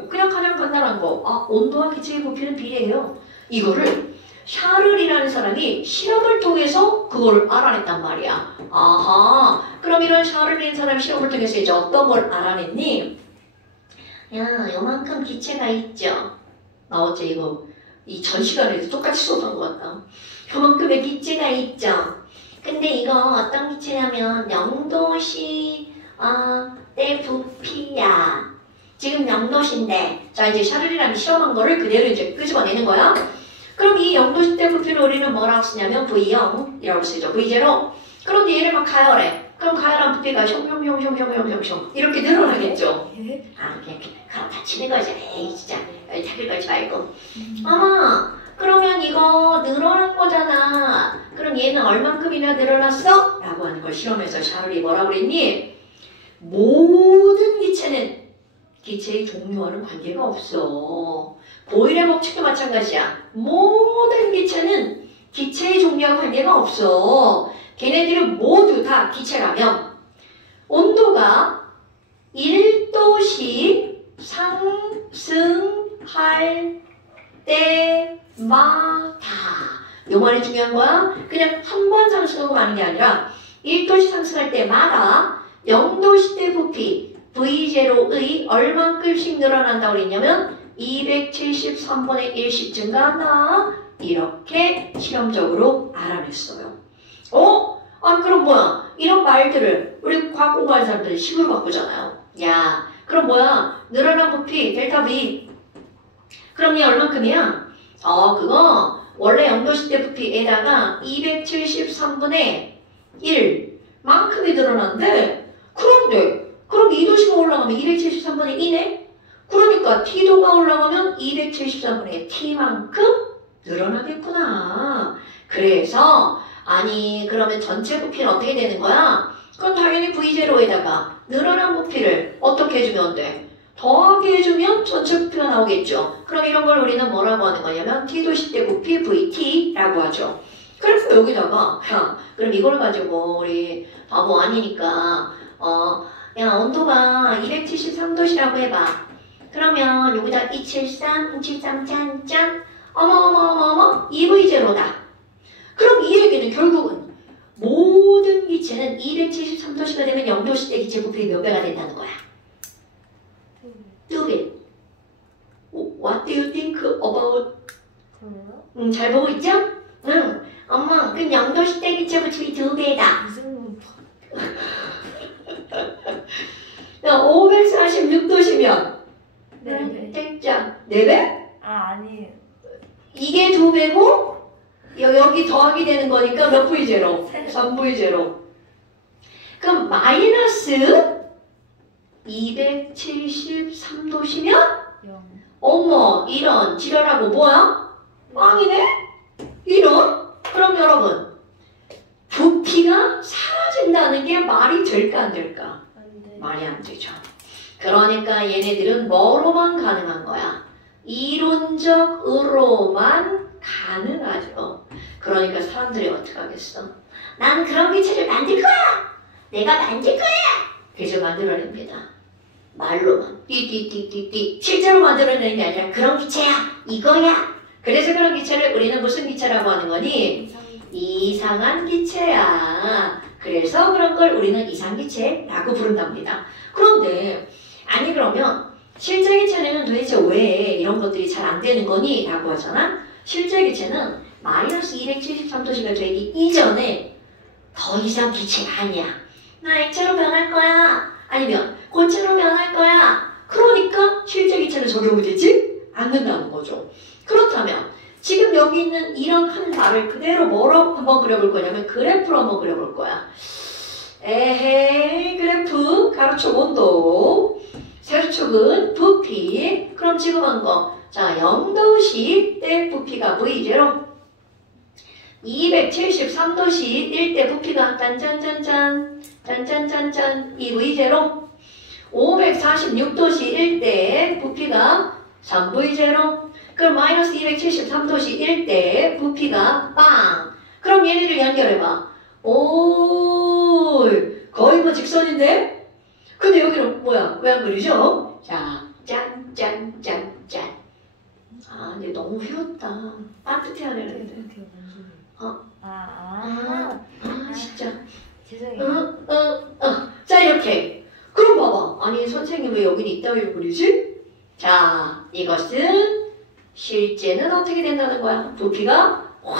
그냥 가장 간단한 거. 온도와 기체의 부피는 비례해요. 이거를 샤를이라는 사람이 실험을 통해서 그걸 알아냈단 말이야. 그럼 이런 샤를이라는 사람이 실험을 통해서 이제 어떤 걸 알아냈니? 야, 요만큼 기체가 있죠. 어째 이거 이 전 시간에도 똑같이 수업한 것 같다. 요만큼의 기체가 있죠. 근데 이거 어떤 기체냐면 0도시 내 부피야. 지금 0도시인데 자 이제 샤를이라는 실험한 거를 그대로 이제 끄집어내는 거야. 그럼 이 0도시대 부피를 우리는 뭐라고 쓰냐면 V0이라고 쓰죠. V0. 그런데 얘를 막 가열해. 그럼 가열한 부피가 숑숑숑숑숑숑숑 이렇게 늘어나겠죠. 아, 그냥 다치는 거지. 에이, 진짜. 타길 걸지 말고. 그러면 이거 늘어난 거잖아. 그럼 얘는 얼만큼이나 늘어났어? 라고 하는 걸 실험에서 샤를이 뭐라고 그랬니? 모든 기체는 기체의 종류와는 관계가 없어. 보일의 법칙도 마찬가지야. 모든 기체는 기체의 종류와 관계가 없어. 걔네들은 모두 다 기체라면 온도가 1도씩 상승할 때마다 요 말이 중요한 거야. 그냥 한 번 상승하고 마는 게 아니라 1도씩 상승할 때마다 0도시대 부피 V0의 얼만큼씩 늘어난다고 그랬냐면 273분의 1씩 증가한다. 이렇게 실험적으로 알아냈어요. 그럼 뭐야? 이런 말들을 우리 과학 공부하는 사람들이 식으로 바꾸잖아요. 야, 그럼 뭐야? 늘어난 부피 델타 V. 그럼 얘 얼만큼이야? 그거 원래 0도시대 부피에다가 273분의 1만큼이 늘어난데 그럼 2도씨가 올라가면 273분의 2네? 그러니까 T도가 올라가면 273분의 T만큼 늘어나겠구나. 그래서 그러면 전체 부피는 어떻게 되는 거야? 그럼 당연히 V0에다가 늘어난 부피를 어떻게 해주면 돼? 더하게 해주면 전체 부피가 나오겠죠. 그럼 이런 걸 우리는 뭐라고 하는 거냐면 T도시대 부피 VT라고 하죠. 그래서 여기다가 그럼 이걸 가지고 우리 바보 아니니까 야 온도가 273도시라고 해봐. 그러면 여기다 273, 273 짠짠 어머 2V0다. 그럼 이 얘기는 결국은 모든 기체는 273도씨가 되면 0도시대 기체 부피 몇 배가 된다는 거야? 2배. What do you think about? 잘 보고 있죠? 응. 엄마, 그럼 0도시대 기체 부피 2배다. 546도시면 택장 4배? 아니에요. 이게 2배고 여기 더하기 되는 거니까 몇 V0? 3V0. 그럼 마이너스 273도시면 어머 이런 지랄하고 뭐야? 빵이네? 이런? 그럼 여러분 부피가 사라진다는 게 말이 될까 안 될까? 말이 안 되죠. 그러니까 얘네들은 뭐로만 가능한 거야? 이론적으로만 가능하죠. 그러니까 사람들이 어떻게 하겠어? 나는 그런 기체를 만들 거야! 내가 만들 거야! 그래서 만들어냅니다. 말로만 띠띠띠띠띠 실제로 만들어내는 게 아니라 그런 기체야! 이거야! 그래서 그런 기체를 우리는 무슨 기체라고 하는 거니? 이상한 기체야. 그래서 그런 걸 우리는 이상기체라고 부른답니다. 그런데 그러면 실제 기체는 도대체 왜 이런 것들이 잘 안 되는 거니? 라고 하잖아. 실제 기체는 마이너스 273도씨가 되기 이전에 더 이상 기체가 아니야. 나 액체로 변할 거야. 아니면 고체로 변할 거야. 그러니까 실제 기체는 적용이 되지 않는다는 거죠. 그렇다면 지금 여기 있는 이런 한 발을 그대로 뭐로 한번 그려볼 거냐면 그래프로 한번 그려볼 거야. 에헤이 그래프 가로축 온도 세로축은 부피. 그럼 지금 한 거 자 0도시 때 부피가 V0 273도시 1대 부피가 짠짠짠짠 짠짠짠짠 이 V0 546도시 1대 부피가 3V0 그럼 마이너스 273도시 1대 부피가 빵. 그럼 얘네를 연결해봐. 오 거의 뭐 직선인데? 근데 여기는 뭐야? 왜 안 그리죠? 자, 짠, 짠, 짠, 짠. 근데 너무 휘었다. 따뜻해야 되는데. 진짜. 죄송해요. 자, 이렇게. 그럼 봐봐. 아니, 선생님 왜 여기는 이따위로 그리지? 자, 이것은 실제는 어떻게 된다는 거야? 부피가 확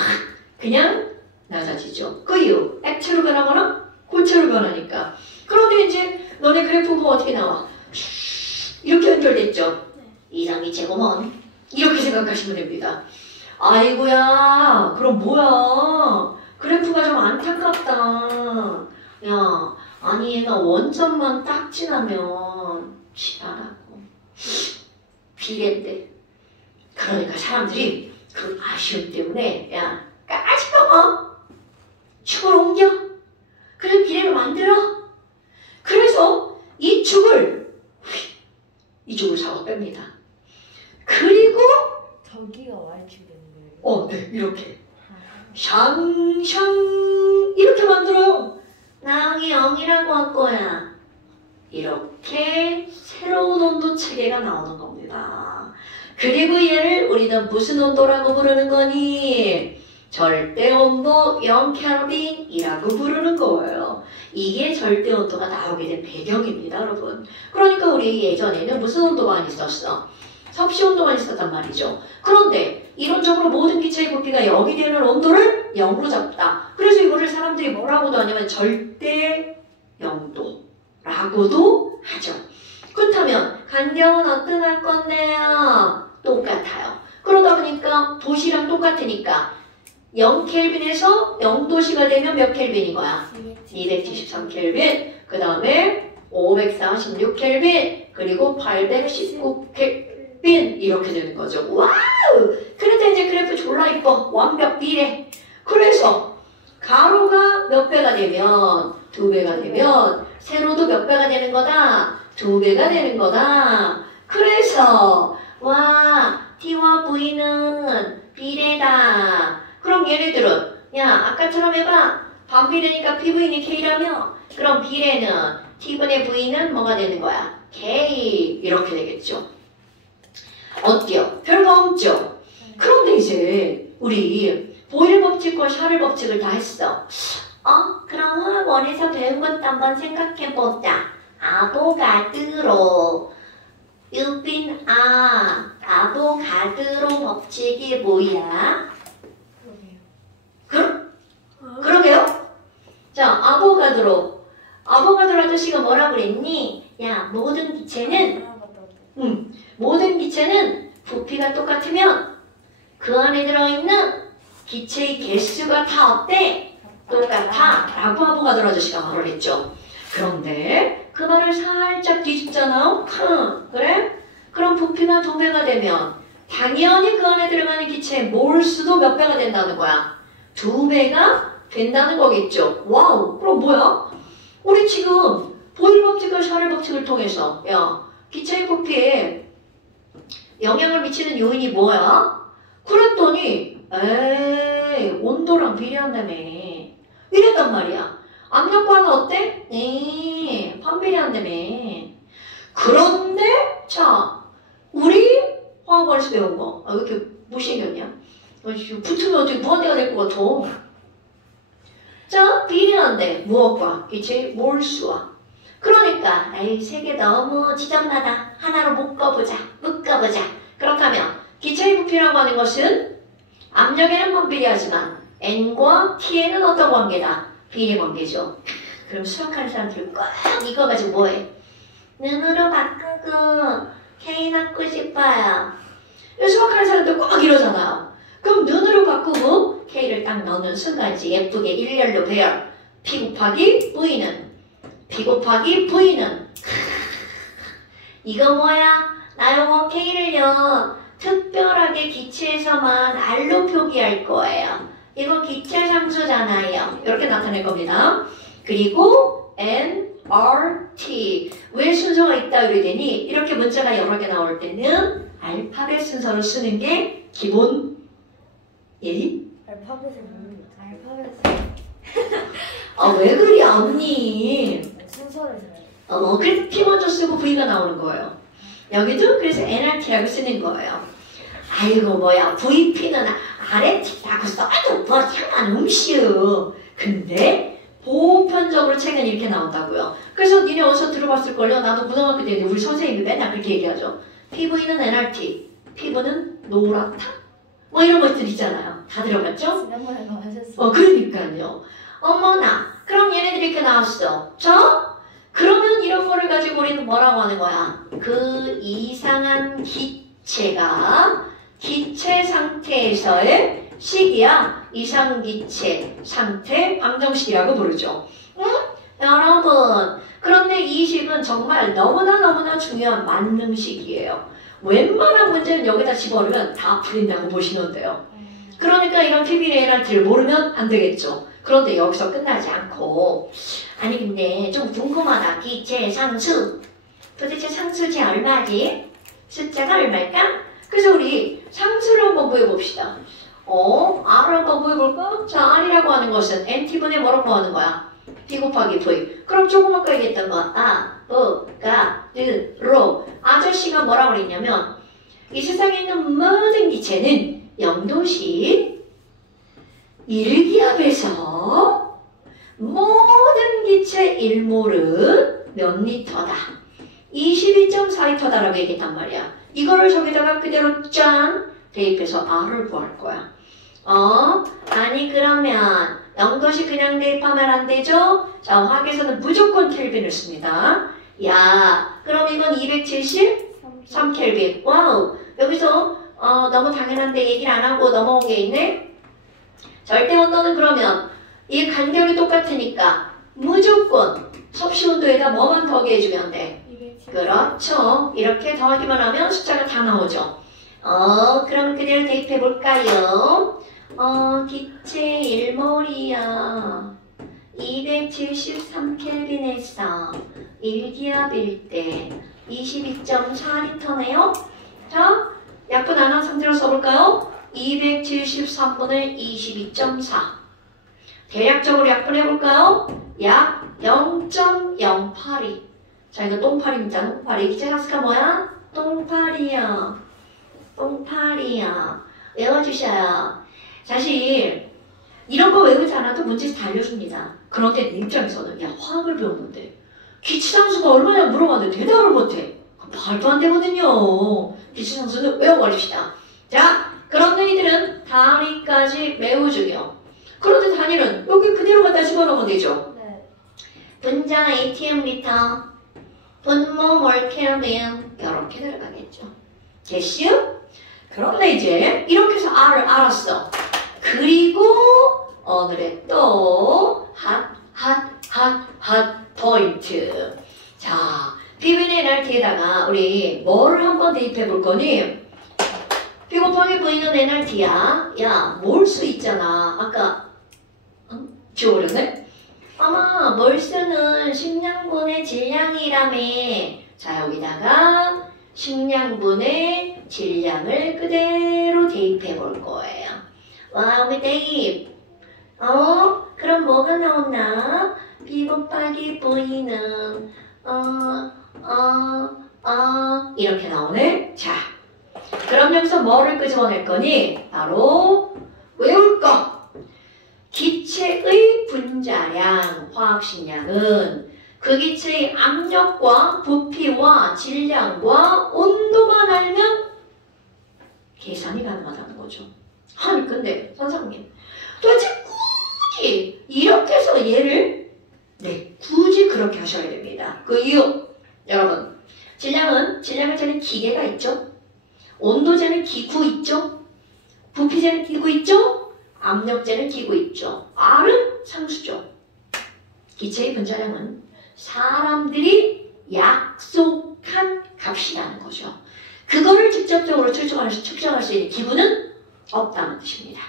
그냥 낮아지죠. 그 이유, 액체로 변하거나 고체로 변하니까. 그런데 이제 너네 그래프 보면 어떻게 나와? 이렇게 연결됐죠? 이상기체구먼. 이렇게 생각하시면 됩니다. 아이고야, 그럼 뭐야? 그래프가 좀 안타깝다. 야, 아니 얘가 원점만 딱 지나면 지나라고. 비례인데. 그러니까 사람들이 그 아쉬움 때문에 야, 까지 마. 축을 옮겨. 그래서 비례를 만들어. 그래서 이 축을 잡아 뺍니다. 그리고 저기가 Y축인데. 네, 이렇게 샹샹 이렇게 만들어요. 나영이 0이라고 할 거야. 이렇게 새로운 온도 체계가 나오는 겁니다. 그리고 얘를 우리는 무슨 온도라고 부르는 거니? 절대 온도 0켈빈이라고 부르는 거예요. 이게 절대 온도가 나오게 된 배경입니다, 여러분. 그러니까 우리 예전에는 무슨 온도만 있었어? 섭씨 온도만 있었단 말이죠. 그런데 이론적으로 모든 기체의 부피가 0이 되는 온도를 0으로 잡다. 그래서 이거를 사람들이 뭐라고도 하냐면 절대 0도라고도 하죠. 그렇다면 간격은 어떻게 할 건데요? 똑같아요. 그러다 보니까 도시랑 똑같으니까 0켈빈에서 0도씨가 되면 몇 켈빈인 거야? 273켈빈, 그 다음에 546켈빈, 그리고 819켈빈 이렇게 되는 거죠. 와우! 그래도 이제 그래프 졸라 이뻐. 완벽 비례. 그래서 가로가 몇 배가 되면 2배가 되면 세로도 몇 배가 되는 거다? 2배가 되는 거다. 그래서 와, T와 V는 비례다. 그럼 얘네들은 야, 아까처럼 해봐. 반비례니까 P분이 K라며 그럼 비례는 T분의 V는 뭐가 되는 거야? K 이렇게 되겠죠. 어때요? 별거 없죠? 그런데 이제 우리 보일 법칙과 샤를 법칙을 다 했어. 그럼 원에서 배운 것도 한번 생각해보자. 아보가드로 아보가드로 법칙이 뭐야? 그러게요. 자, 아보가드로 아저씨가 뭐라 그랬니? 야, 모든 기체는 부피가 똑같으면 그 안에 들어있는 기체의 개수가 다 어때? 똑같아 라고 아보가드로 아저씨가 말을 했죠. 그런데 그 말을 살짝 뒤집잖아. 그래? 그럼 부피가 2배가 되면 당연히 그 안에 들어가는 기체의 몰수도 몇 배가 된다는 거야? 2배가 된다는 거겠죠. 와우, 그럼 뭐야? 우리 지금 보일 법칙과 샤를 법칙을 통해서 야, 기체의 부피에 영향을 미치는 요인이 뭐야? 그랬더니 에이, 온도랑 비례한다며 이랬단 말이야. 압력과는 어때? 반비례한다며. 그런데 자, 우리 화학원에서 배운 거 왜 이렇게 못생겼냐? 붙으면 어떻게 무한대가 될 것 같아. 자, 비례한데 무엇과? 기체의 몰수와. 그러니까 에이, 세계 너무 지저분하다. 하나로 묶어보자. 그렇다면 기체의 부피라고 하는 것은 압력에는 반비례하지만 N과 T에는 어떤 관계다? 비례 관계죠. 그럼 수학하는 사람들은 꼭 이거 가지고 뭐해? 눈으로 바꾸고 K 낳고 싶어요. 수학하는 사람들 꼭 이러잖아요. 그럼 눈으로 바꾸고 K를 딱 넣는 순간 이제 예쁘게 일렬로 배열. P 곱하기 V는 이거 뭐야? 나 요거 K를요 특별하게 기체에서만 R로 표기할 거예요. 이거 기체 상수잖아요. 이렇게 나타낼 겁니다. 그리고 N, R, T. 왜 순서가 있다 그러더니 이렇게 문자가 여러 개 나올 때는 알파벳 순서를 쓰는 게 기본 예의? 알파벳을 모르겠어. 왜 그래 언니? 순서를 잘. 그래서 P 먼저 쓰고 V가 나오는 거예요. 여기도 그래서 NRT라고 쓰는 거예요. 아이고 뭐야 VP는 RNT라고 써도 뭐 상관없이요. 근데 보편적으로 책은 이렇게 나온다고요. 그래서 니네 어디서 들어봤을걸요? 나도 고등학교 때 우리 선생님이 맨날 그렇게 얘기하죠. PV는 NRT, 피부는 노랗다. 뭐 이런 것들 있잖아요. 다 들어봤죠? 지난번에 하셨어요. 그러니까요. 어머나, 그럼 얘네들이 이렇게 나왔어. 그러면 이런 거를 가지고 우리는 뭐라고 하는 거야? 그 이상한 기체가 기체 상태에서의 식이야. 이상기체 상태 방정식이라고 부르죠. 응? 여러분, 그런데 이 식은 정말 너무나 중요한 만능식이에요. 웬만한 문제는 여기다 집어넣으면 다 풀린다고 보시면 돼요. 그러니까 이런 TV나 NRT를 모르면 안 되겠죠. 그런데 여기서 끝나지 않고, 아니 근데 좀 궁금하다. 기체 상수. 도대체 상수지 얼마지? 숫자가 얼마일까? 그래서 우리 상수를 한번 구해봅시다. R을 한번 구해볼까? 자, R이라고 하는 것은 Nt분의 뭐라고 하는 거야? B 곱하기 V. 그럼 조금 아까 얘기했던 거 로 아저씨가 뭐라고 그랬냐면 이 세상에 있는 모든 기체는 0도씩 1기압에서 모든 기체 1몰은 몇 리터다? 22.4리터다라고 얘기했단 말이야. 이거를 저기다가 그대로 짠! 대입해서 R을 구할 거야. 아니 그러면 0도씩 그냥 대입하면 안 되죠? 자, 화학에서는 무조건 켈빈을 씁니다. 야, 그럼 이건 273켈빈. 와우. 여기서 너무 당연한데 얘기를 안 하고 넘어온 게 있네. 절대 온도는 그러면 이 간결이 똑같으니까 무조건 섭씨 온도에다 뭐만 더해주면 돼? 그렇죠. 이렇게 더하기만 하면 숫자가 다 나오죠. 그럼 그대로 대입해 볼까요? 기체 1몰이야. 273켈빈에서 1기압일 때 22.4리터네요. 자, 약분 안 한 상태로 써볼까요? 273분의 22.4. 대략적으로 약분해볼까요? 약 0.082. 자, 이거 똥파리입니다. 똥파리. 기체 상수가 뭐야? 똥파리야. 똥파리야. 외워주셔요. 사실 이런 거 외우지 않아도 문제에서 다 알려줍니다. 그런데 내 입장에서는 야, 화학을 배웠는데 기체상수가 얼마나 물어봤는데 대답을 못해. 말도 안 되거든요. 기체상수는 외워버립시다. 자, 그런 너희들은 단위까지 매우 중요. 그런데 단위는 여기 그대로 갖다 집어넣으면 되죠. 네. 분자 ATM 리터, 분모 몰 켈빈 이렇게 들어가겠죠. 됐슈? 그런데 이제 이렇게 해서 R을 알았어. 그리고 오늘의 또 핫 포인트. 자, P분의 NRT에다가 우리 뭐를 한번 대입해 볼 거니? P 곱하기 V는 NRT야. 야, 몰수 있잖아. 아까 지워버렸네? 아마 몰수는 식량분의 질량이라며. 자, 여기다가 식량분의 질량을 그대로 대입해 볼 거예요. 와, 우리 대입. 그럼 뭐가 나오나? B 곱하기 V는 이렇게 나오네. 자, 그럼 여기서 뭐를 끄집어낼 거니? 바로 외울 거. 기체의 분자량, 화학식량은 그 기체의 압력과 부피와 질량과 온도만 알면 계산이 가능하다는 거죠. 아니 근데 선생님 도대체 굳이 이렇게 해서 얘를 굳이 그렇게 하셔야 됩니다. 그 이유 여러분 질량을 재는 기계가 있죠. 온도 재는 기구 있죠. 부피 재는 기구 있죠. 압력 재는 기구 있죠. R은 상수죠. 기체의 분자량은 사람들이 약속한 값이라는 거죠. 그거를 직접적으로 측정할 수 있는 기구는 없다는 뜻입니다.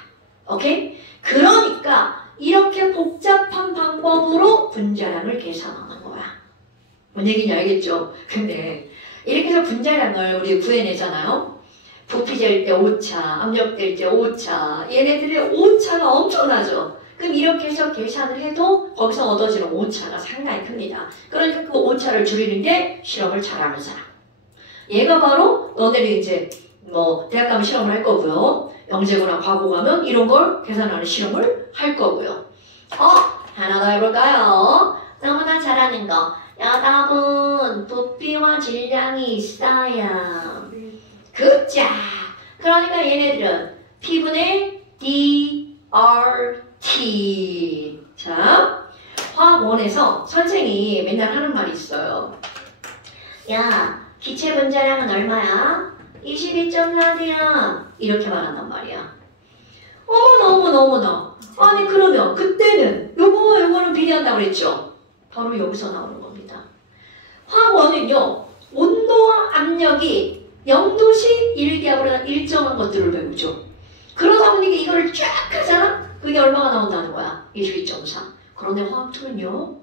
오케이? 그러니까 이렇게 복잡한 방법으로 분자량을 계산하는 거야. 뭔 얘기인지 알겠죠? 근데 이렇게 해서 분자량을 우리 구해내잖아요. 부피 잴 때 오차, 압력 될 때 오차, 얘네들의 오차가 엄청나죠? 그럼 이렇게 해서 계산을 해도 거기서 얻어지는 오차가 상당히 큽니다. 그러니까 그 오차를 줄이는 게 실험을 잘하는 사람. 얘가 바로 너네들이 이제 뭐 대학 가면 실험을 할 거고요. 영재고나 과고 가면 이런 걸 계산하는 실험을 할 거고요. 하나 더 해볼까요? 너무나 잘하는 거. 여러분, 부피와 질량이 있어야. 그자. 그러니까 얘네들은 P분의 dRT. 자, 화학원에서 선생이 맨날 하는 말이 있어요. 야, 기체 분자량은 얼마야? 22.4D야. 이렇게 말한단 말이야. 어머나. 아니 그러면 그때는 요거는 비례한다고 그랬죠? 바로 여기서 나오는 겁니다. 화학원은요. 온도와 압력이 0도씩 1기압으로 일정한 것들을 배우죠. 그러다 보니까 이거를 쫙 하잖아? 그게 얼마가 나온다는 거야? 22.4. 그런데 화학2는요.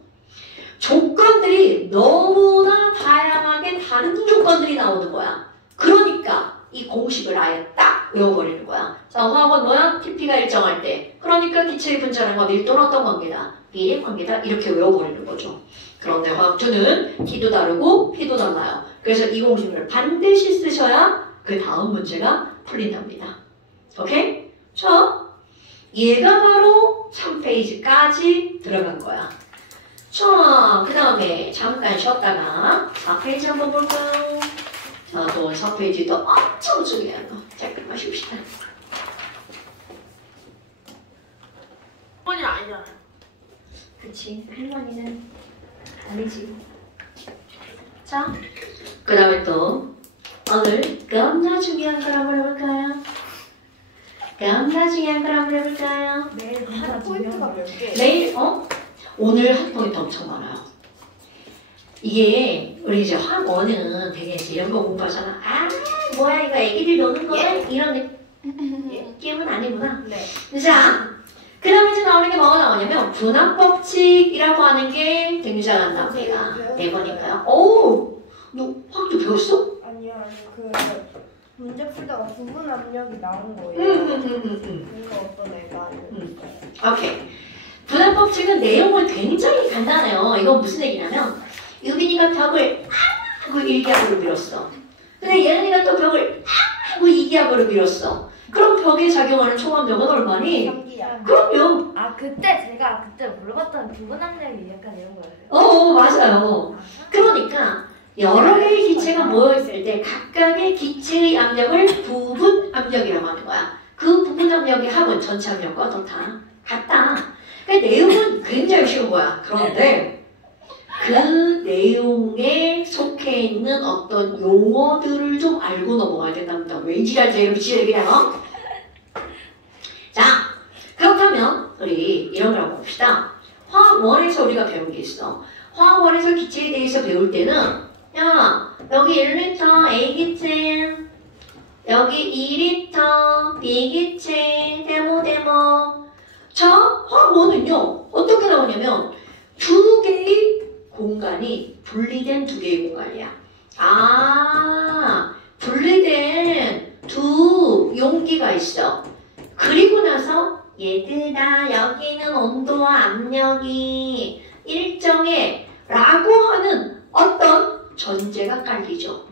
조건들이 너무나 다양하게 다른 조건들이 나오는 거야. 그러니까 이 공식을 아예 딱 외워버리는 거야. 자, 화학은 뭐야? TP가 일정할 때. 그러니까 기체의 분자량과 밀도는 어떤 관계다? 비례 관계다. 이렇게 외워버리는 거죠. 그런데 화학2는 T도 다르고 P도 달라요. 그래서 이 공식을 반드시 쓰셔야 그 다음 문제가 풀린답니다. 오케이? 자, 얘가 바로 3페이지까지 들어간 거야. 자, 그 다음에 잠깐 쉬었다가 4페이지 한번 볼까요? 자, 또 4페이지도 엄청 중요한 거. 잠깐만 쉽시다. 할머니는 아니잖아요. 그치, 할머니는 아니지. 자, 그 다음에 또 오늘 겁나 중요한 걸 한번 해볼까요? 겁나 중요한 걸 한번 해볼까요? 매일 한 포인트가 몇 개? 내일, 오늘 한 포인트 엄청 많아요. 이게 우리 이제 화학원은 되게 이제 이런 거 공부하잖아. 아, 뭐야 이거 애기들 노는 거야? 이런 느낌은 아니구나. 네. 자, 그 다음에 이제 나오는 게 뭐가 나오냐면 분압법칙이라고 하는 게 등장한다. 내가 네 번인가요? 오, 너 화학도 배웠어? 아니요. 그 문제 풀다가 부분 압력이 나온 거예요. 그거 어떤 애가 알려줬어요. 오케이. 분압법칙은 내용은 굉장히 간단해요. 이건 무슨 얘기냐면 유빈이가 벽을 하고 1기압으로 밀었어. 근데 예은이가 또 벽을 하고 2기압으로 밀었어. 그럼 벽에 작용하는 총압력은 얼마니? 3기압. 그럼요. 아 그때 제가 물어봤던 부분 압력이 약간 이런 거예요. 맞아요. 그러니까 여러 개의 기체가 모여있을 때 각각의 기체의 압력을 부분 압력이라고 하는 거야. 그 부분 압력의 합은 전체 압력과 더 다 같다. 그러니까 내용은 굉장히 쉬운 거야. 그런데 그 내용에 속해 있는 어떤 용어들을 좀 알고 넘어가야 된답니다. 왠지 알지? 이런 미치겠네 그냥. 자, 그렇다면 우리 이런 걸 한번 봅시다. 화학원에서 우리가 배운 게 있어. 화학원에서 기체에 대해서 배울 때는 야, 여기 1리터 A기체, 여기 2리터 B기체, 데모. 자, 화학원은요, 어떻게 나오냐면 두 개의 공간이 분리된 두 개의 공간이야. 아, 분리된 두 용기가 있어. 그리고 나서 얘들아 여기는 온도와 압력이 일정해 라고 하는 어떤 전제가 깔리죠.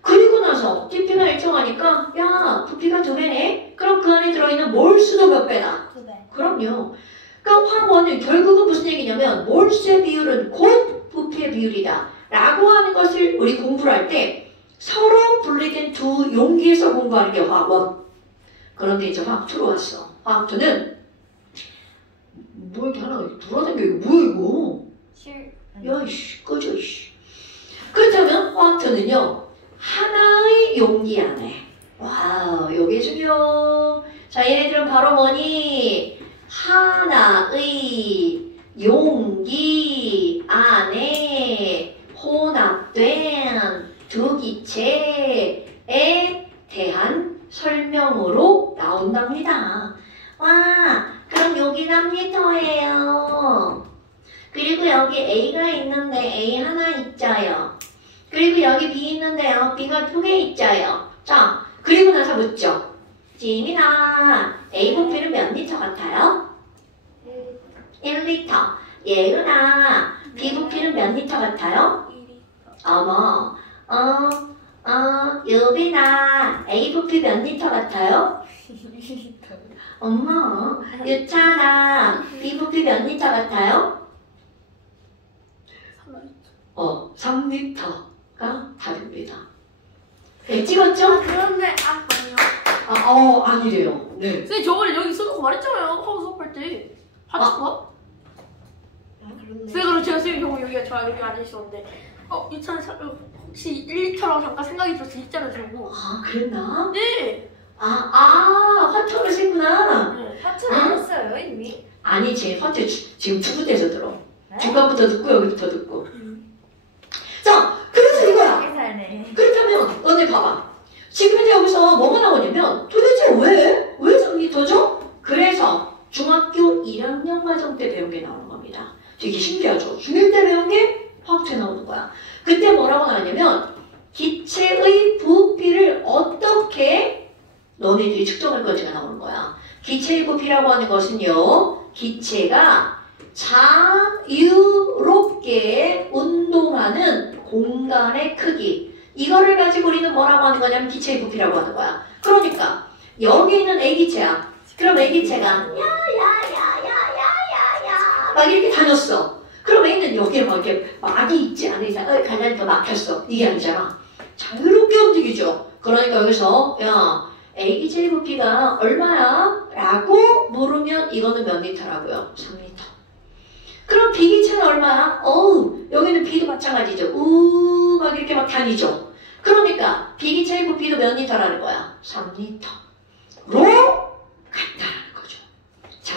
그리고 나서 TP가 일정하니까 야 부피가 2배네? 그럼 그 안에 들어있는 몰수도 몇 배다? 2배. 그럼요. 그러니까 화학원은 결국은 무슨 얘기냐면 몰수의 비율은 곧 부피의 비율이다 라고 하는 것을 우리 공부를 할 때 서로 분리된 두 용기에서 공부하는 게 화학원. 그런데 이제 화학2로 왔어. 화학2는 뭐 이렇게 하나 돌아다녀. 이거 뭐야 이거? 야 이씨 꺼져 이씨. 그렇다면 화학2는요 하나의 용기 안에 와우 요게 중요. 자 얘네들은 바로 뭐니? 하나의 용기 안에 혼합된 두 기체에 대한 설명으로 나온답니다. 와, 그럼 여기가 미터예요. 그리고 여기 A가 있는데 A 하나 있자요. 그리고 여기 B 있는데요. B가 2개 있자요. 자, 그리고 나서 묻죠. 지민아, A 부피는 몇 리터 같아요? 1리터. 예은아, B 부피는 몇 리터 같아요? 2리터. 어머, 유빈아, A 부피 몇 리터 같아요? 2리터. 엄마, 유찬아, B 부피 몇 리터 같아요? 3리터가 답입니다. 네, 찍었죠? 그런데 아니요. 아니래요. 네. 선생님 저번에 여기 써놓고 말했잖아요. 하고 수업할 때. 봤어? 그렇네. 그래서 제가 선생님 저거 여기 저 여기 앉아 있었는데 유찬 혹시 1리터라고 잠깐 생각이 들어서 일자로 들고. 아, 그랬나? 네. 화투를 셌구나. 네. 하트는 했어요 이미. 아니지, 화투 지금 두 군데에서 들어. 네? 중간부터 듣고 여기부터 듣고. 자, 그래서 이거야. 되게 살네. 그렇다면 너네 봐봐. 지금 이제 여기서 뭐가 나오냐면 도대체 왜 3m죠? 그래서 중학교 1학년 과정 때 배운 게 나오는 겁니다. 되게 신기하죠? 중1 때 배운 게 화학투에 나오는 거야. 그때 뭐라고 나왔냐면 기체의 부피를 어떻게 너네들이 측정할 건지가 나오는 거야. 기체의 부피라고 하는 것은요. 기체가 자유롭게 운동하는 공간의 크기, 이거를 가지고 우리는 뭐라고 하는 거냐면 기체의 부피라고 하는 거야. 그러니까 여기 있는 A기체야. 그럼 A기체가 야야야야야야야 막 이렇게 다녔어. 그럼 A는 여기에 막 이렇게 막이 있지 않은 이상 가려니까 막혔어. 이게 아니잖아. 자유롭게 움직이죠. 그러니까 여기서 야 A기체의 부피가 얼마야? 라고 물으면 이거는 몇 리터라고요? 3리터. 그럼 B기체는 얼마야? 여기는 B도 마찬가지죠. 막 이렇게 막 다니죠. 그러니까 B기체의 부피도 몇 리터라는 거야? 3리터로 같다라는 거죠. 자,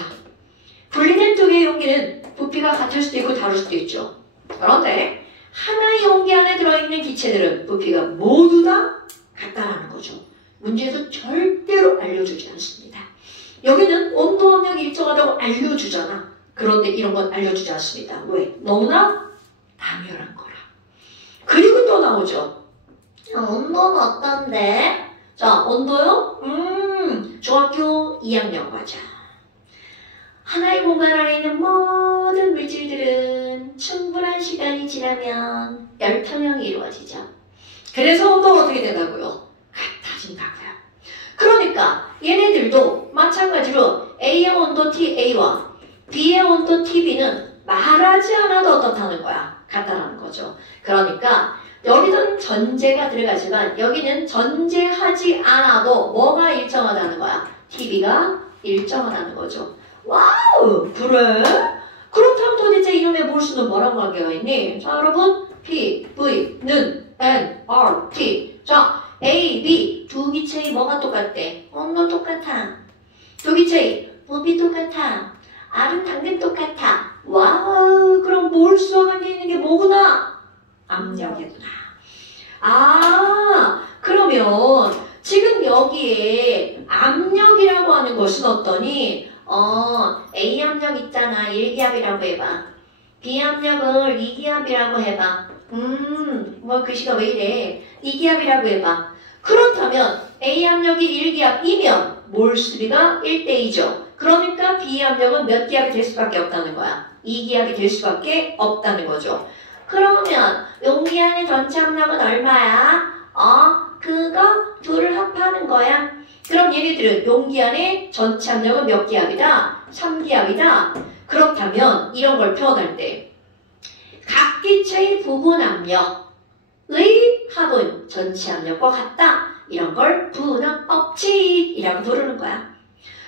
분리된 두 개의 용기는 부피가 같을 수도 있고 다를 수도 있죠. 그런데 하나의 용기 안에 들어있는 기체들은 부피가 모두 다 같다라는 거죠. 문제에서 절대로 알려주지 않습니다. 여기는 온도 압력이 일정하다고 알려주잖아. 그런데 이런 건 알려주지 않습니다. 왜? 너무나 당연한 거라. 그리고 또 나오죠. 온도는 어떤데? 자, 온도요? 중학교 2학년 과자. 하나의 공간 안에 있는 모든 물질들은 충분한 시간이 지나면 열탕형이 이루어지죠. 그래서 온도가 어떻게 된다고요? 같아진다고요. 그러니까 얘네들도 마찬가지로 A의 온도 TA와 B의 온도 TB는 말하지 않아도 어떻다는 거야? 같다라는 거죠. 그러니까 여기는 전제가 들어가지만 여기는 전제하지 않아도 뭐가 일정하다는 거야? TB가 일정하다는 거죠. 와우! 그래? 그렇다면 도대체 이놈의 몰수는 뭐랑 관계가 있니? 자, 여러분 P, V, 는 N, R, T. 자, A, B 두 기체의 뭐가 똑같대? 온도 똑같아. 두 기체의 부피 똑같아. R은 당근 똑같아. 와우! 그럼 몰수와 관계 있는 게 뭐구나? 압력이구나. 그러면 지금 여기에 압력이라고 하는 것은 어떠니? A 압력 있잖아. 1기압이라고 해봐. B 압력을 2기압이라고 해봐. 뭐 글씨가 왜 이래? 2기압이라고 해봐. 그렇다면 A 압력이 1기압이면 몰수비가 1대2죠. 그러니까 B 압력은 몇 기압이 될 수밖에 없다는 거야. 2기압이 될 수밖에 없다는 거죠. 그러면 용기 안의 전체 압력은 얼마야? 그거 둘을 합하는 거야. 그럼 얘네들은 용기 안의 전체 압력은 몇 기압이다? 3기압이다. 그렇다면 이런 걸 표현할 때 각 기체의 부분 압력의 합은 전체 압력과 같다. 이런 걸 분압 법칙이라고 부르는 거야.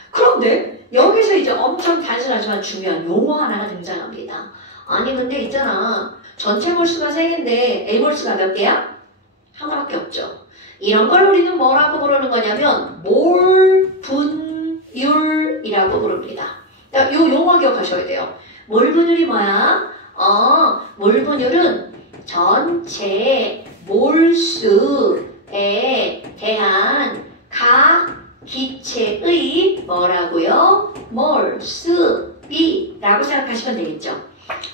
그런데 여기서 이제 엄청 단순하지만 중요한 용어 하나가 등장합니다. 아니 근데 있잖아. 전체 몰수가 3개인데 A 몰수가 몇 개야? 하나밖에 없죠. 이런 걸 우리는 뭐라고 부르는 거냐면 몰분율이라고 부릅니다. 요 용어 기억하셔야 돼요. 몰분율이 뭐야? 몰분율은 전체 몰수에 대한 각 기체의 뭐라고요? 몰수비라고 생각하시면 되겠죠.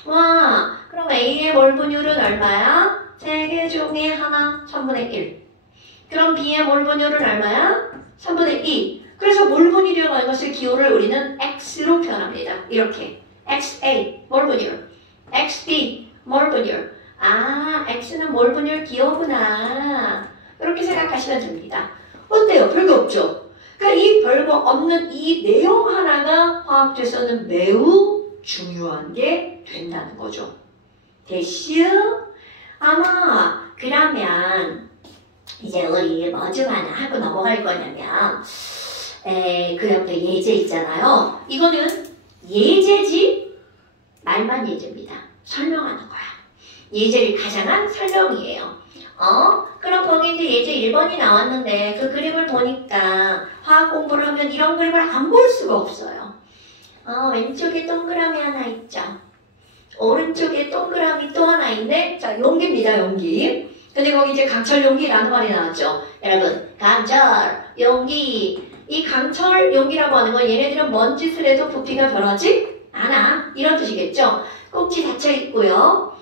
와, 그럼 A의 몰분율은 얼마야? 3개 중에 하나, 1000분의 1. 그럼 B의 몰분율은 얼마야? 3분의 2. 그래서 몰분율이라고 하는 것을 기호를 우리는 X로 표현합니다. 이렇게. XA, 몰분율. XB, 몰분율. X는 몰분율 기호구나. 이렇게 생각하시면 됩니다. 어때요? 별거 없죠? 그러니까 이 별거 없는 이 내용 하나가 화학에서는 매우 중요한 게 된다는 거죠. 됐슈? 그러면 이제 우리 뭐 좀 하나 하고 넘어갈 거냐면 그 옆에 예제 있잖아요. 이거는 예제지 말만 예제입니다. 설명하는 거야. 예제를 가장한 설명이에요. 그럼 거기 이제 예제 1번이 나왔는데 그 그림을 보니까 화학 공부를 하면 이런 그림을 안 볼 수가 없어요. 왼쪽에 동그라미 하나 있죠. 오른쪽에 동그라미 또 하나 있네. 자, 용기입니다, 용기. 근데 거기 이제 강철 용기라는 말이 나왔죠. 여러분, 강철 용기. 이 강철 용기라고 하는 건 얘네들은 뭔 짓을 해도 부피가 변하지 않아. 이런 뜻이겠죠. 꼭지 닫혀 있고요.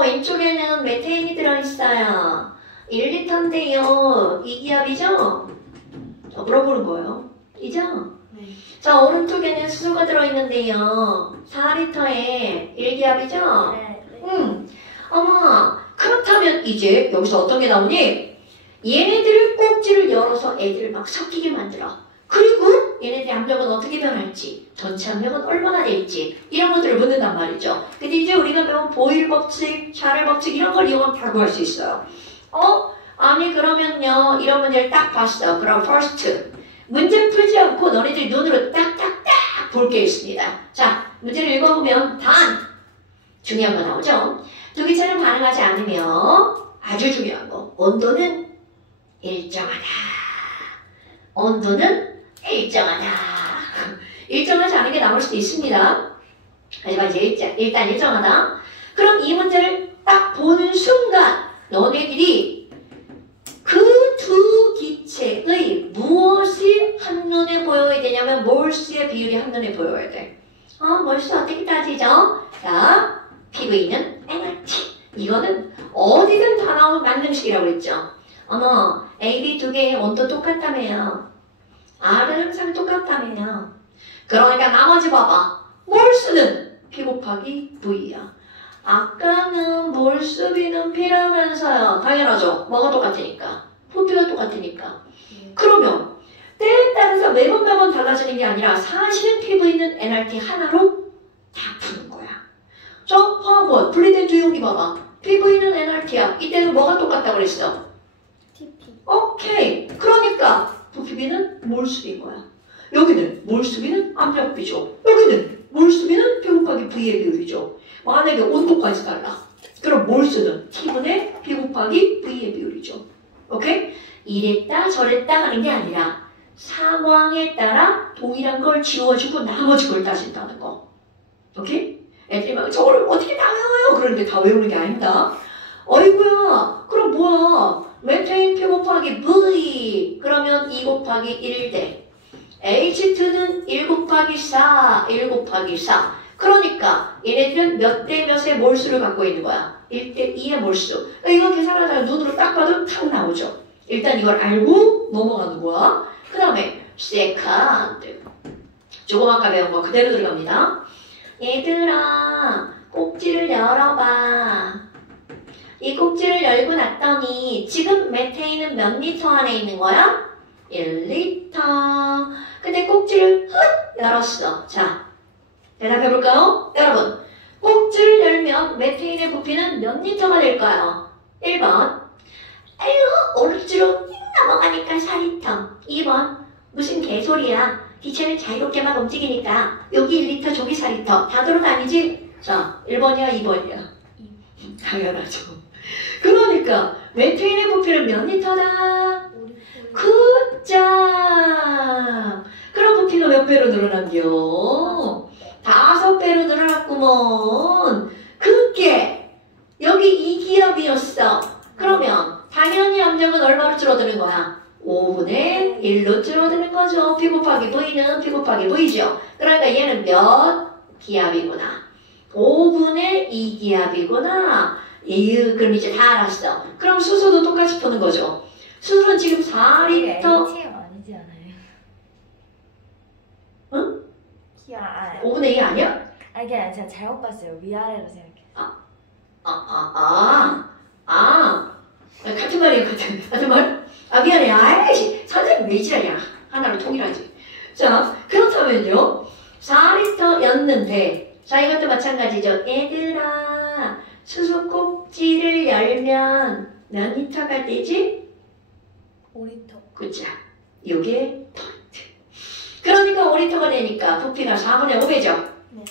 왼쪽에는 메테인이 들어있어요. 1리터인데요. 이기압이죠? 물어보는 거예요. 이죠? 네. 자, 오른쪽에는 수소가 들어있는데요. 4리터에 1기압이죠? 네. 어머, 그렇다면 이제 여기서 어떤 게 나오니? 얘네들 꼭지를 열어서 애들을 막 섞이게 만들어. 그리고 얘네들의 압력은 어떻게 변할지, 전체 압력은 얼마나 될지 이런 것들을 묻는단 말이죠. 근데 이제 우리가 배운 보일 법칙, 샤넬 법칙 이런 걸 이용하면 다 구할 수 있어요. 아니 그러면요 이런 문제를 딱 봤어. 그럼 first 문제 풀지 않고 너네들이 눈으로 딱딱딱 볼 게 있습니다. 자, 문제를 읽어보면 단 중요한 거 나오죠. 두 개체는 반응하지 않으며 아주 중요한 거 온도는 일정하다. 온도는 일정하다. 일정하지 않은 게 나올 수도 있습니다. 하지만 이제 일단 일정하다. 그럼 이 문제를 딱 보는 순간 너네들이 그 두 기체의 무엇이 한눈에 보여야 되냐면 몰수의 비율이 한눈에 보여야 돼. 몰수 어떻게 따지죠? 자, PV는 NRT. 이거는 어디든 다 나오는 만능식이라고 했죠. A, B 두 개의 온도 똑같다며요. R은 항상 똑같다며요. 그러니까 나머지 봐봐. 몰수는 P 곱하기 V야. 아까는 몰수 B는 P라면서요. 당연하죠. 뭐가 똑같으니까. 부피가 똑같으니까. 그러면 때에 따라서 매번 달라지는 게 아니라 사실은 PV는 NRT 하나로 다 푸는 거야. 저 화학원 분리된 두 용기 봐봐. PV는 NRT야. 이때는 뭐가 똑같다고 그랬어? TP. 오케이. 그러니까 부피비는 몰수비인 거야. 여기는 몰수비는 압력비죠. 여기는 몰수비는 P 곱하기 V의 비율이죠. 만약에 온도까지 달라. 그럼 몰수는 T분의 P 곱하기 V의 비율이죠. 오케이? 이랬다 저랬다 하는 게 아니라 상황에 따라 동일한 걸 지워주고 나머지 걸 따진다는 거. 오케이? 애들이 막 저걸 어떻게 다 외워요? 그런데 다 외우는 게 아닙니다. 어이구야. 그럼 뭐야? 메테인 P 곱하기 V 그러면 2 곱하기 1대 H2는 1 곱하기 4 1 곱하기 4 그러니까 얘네들은 몇 대 몇의 몰수를 갖고 있는 거야? 1대 2의 몰수. 이거 계산하다가 눈으로 딱 봐도 탁 나오죠. 일단 이걸 알고 넘어가는 거야. 그 다음에 second 조금 아까 배운 거 그대로 들어갑니다. 얘들아 꼭지를 열어봐. 이 꼭지를 열고 났더니 지금 메테인은 몇 리터 안에 있는 거야? 1리터. 근데 꼭지를 흑 열었어. 자, 대답해볼까요? 여러분, 꼭지를 열면 메테인의 부피는 몇 리터가 될까요? 1번. 아유, 오른쪽으로 넘어가니까 4리터. 2번. 무슨 개소리야. 기체는 자유롭게만 움직이니까 여기 1리터, 저기 4리터. 다 돌아다니지? 자, 1번이야, 2번이야? 당연하죠. 그러니까 메테인의 부피는 몇 리터다? 굿자. 그럼 부피가 몇 배로 늘어난겨? 5배로 늘어났구먼. 그게 여기 2기압이었어. 그러면 당연히 압력은 얼마로 줄어드는 거야? 5분의 1로 줄어드는 거죠. P 곱하기 V는 P 곱하기 V죠. 그러니까 얘는 몇 기압이구나? 5분의 2기압이구나. 그럼 이제 다 알았어. 그럼 수소도 똑같이 푸는 거죠. 수소는 지금 4리터. ATM 아니지 않아요? 응? 야, 5분의 2 아니야? 아니 그냥 제가 잘못 봤어요. 위아래로 생각했어요. 같은 말이에요, 같은 말? 미안해. 아이씨, 선생님 왜 지랄이야. 하나로 통일하지. 자, 그렇다면요. 4리터였는데, 자, 이것도 마찬가지죠. 얘들아, 수소 꼭지를 열면 몇 리터가 되지? 5리터. 그죠. 요게 포인트. 그러니까 5리터가 되니까 부피가 4분의 5배죠. 네.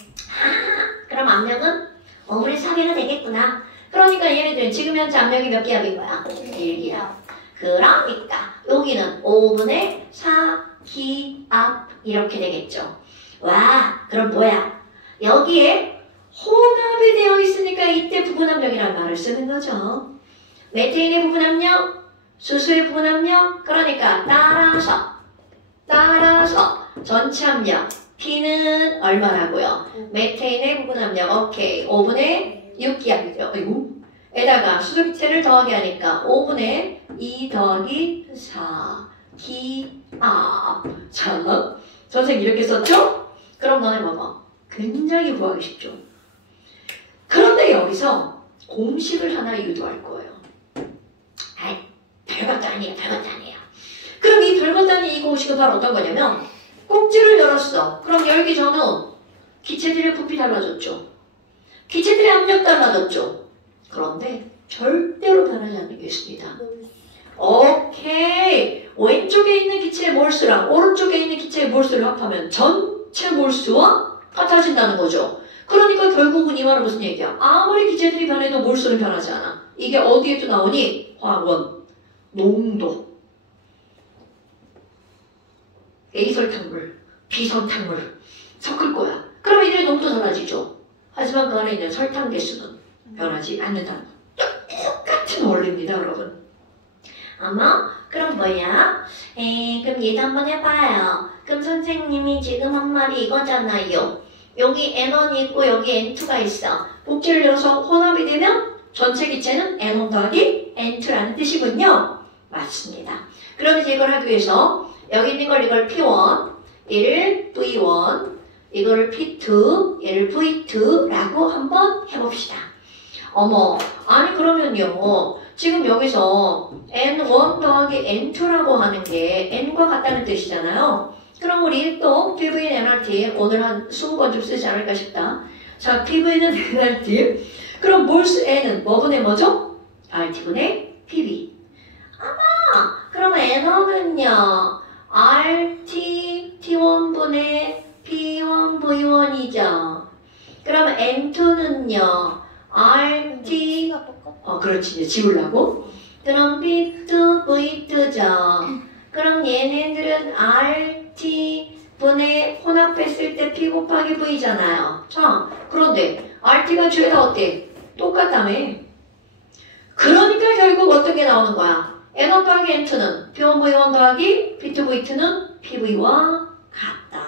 그럼 압력은 5분의 4배가 되겠구나. 그러니까 얘네들은 지금 현재 압력이 몇 기압인 거야? 1기압. 그러니까 여기는 5분의 4기압 이렇게 되겠죠. 와, 그럼 뭐야? 여기에 혼합이 되어 있으니까 이때 부분압력이라는 말을 쓰는 거죠. 메테인의 부분압력, 수소의 부분압력, 그러니까 따라서 전체 압력 P는 얼마라고요? 메테인의 부분압력, 오케이. 5분의 6기압이죠. 아이고. 에다가 수소기체를 더하게 하니까 5분의 2 더하기 4기압. 자, 선생님 이렇게 썼죠? 그럼 너네 봐봐. 굉장히 구하기 쉽죠? 그런데 여기서 공식을 하나 유도할 거예요. 아이, 별것도 아니에요. 그럼 이 별것도 아닌 이 공식은 바로 어떤 거냐면 꼭지를 열었어. 그럼 열기 전후 기체들의 부피 달라졌죠. 기체들의 압력 달라졌죠. 그런데 절대로 변하지 않는 게 있습니다. 오케이. 왼쪽에 있는 기체의 몰수랑 오른쪽에 있는 기체의 몰수를 합하면 전체 몰수와 같아진다는 거죠. 그러니까 결국은 이 말은 무슨 얘기야? 아무리 기체들이 변해도 몰수는 변하지 않아. 이게 어디에 또 나오니? 화학원, 농도, A설탕물, B설탕물 섞을 거야. 그러면 이들의 농도 달라지죠. 하지만 그 안에 있는 설탕 개수는 변하지 않는다는 거. 똑같은 원리입니다, 여러분. 어머, 그럼 뭐야? 그럼 얘도 한번 해봐요. 그럼 선생님이 지금 한 말이 이거잖아요. 여기 N1이 있고 여기 N2가 있어. 복제를 열어서 혼합이 되면 전체 기체는 N1 더하기 N2라는 뜻이군요. 맞습니다. 그럼 이제 이걸 하기 위해서 여기 있는 걸 이걸 P1, 얘를 V1, 이거를 P2, 얘를 V2라고 한번 해봅시다. 어머, 아니 그러면요. 지금 여기서 N1 더하기 N2라고 하는 게 N과 같다는 뜻이잖아요. 그럼 우리 또 PV는 NRT 오늘 한 20번 좀 쓰지 않을까 싶다. 자, PV는 NRT. 그럼 몰수 N은 뭐분의 뭐죠? RT분의 PV. 아마 그럼 N1은요. RT T1분의 P1V1이죠. 그럼 N2는요. RT 그렇지 이제 지우려고. 그럼 P2V2죠. 그럼 얘네들은 RT분의 혼합했을 때 P 곱하기 V잖아요. 자, 그런데 RT가 죄다 어때? 똑같다며. 그러니까 결국 어떤 게 나오는 거야? N1 더하기 N2는 P1V1 더하기 P2V2는 PV와 같다.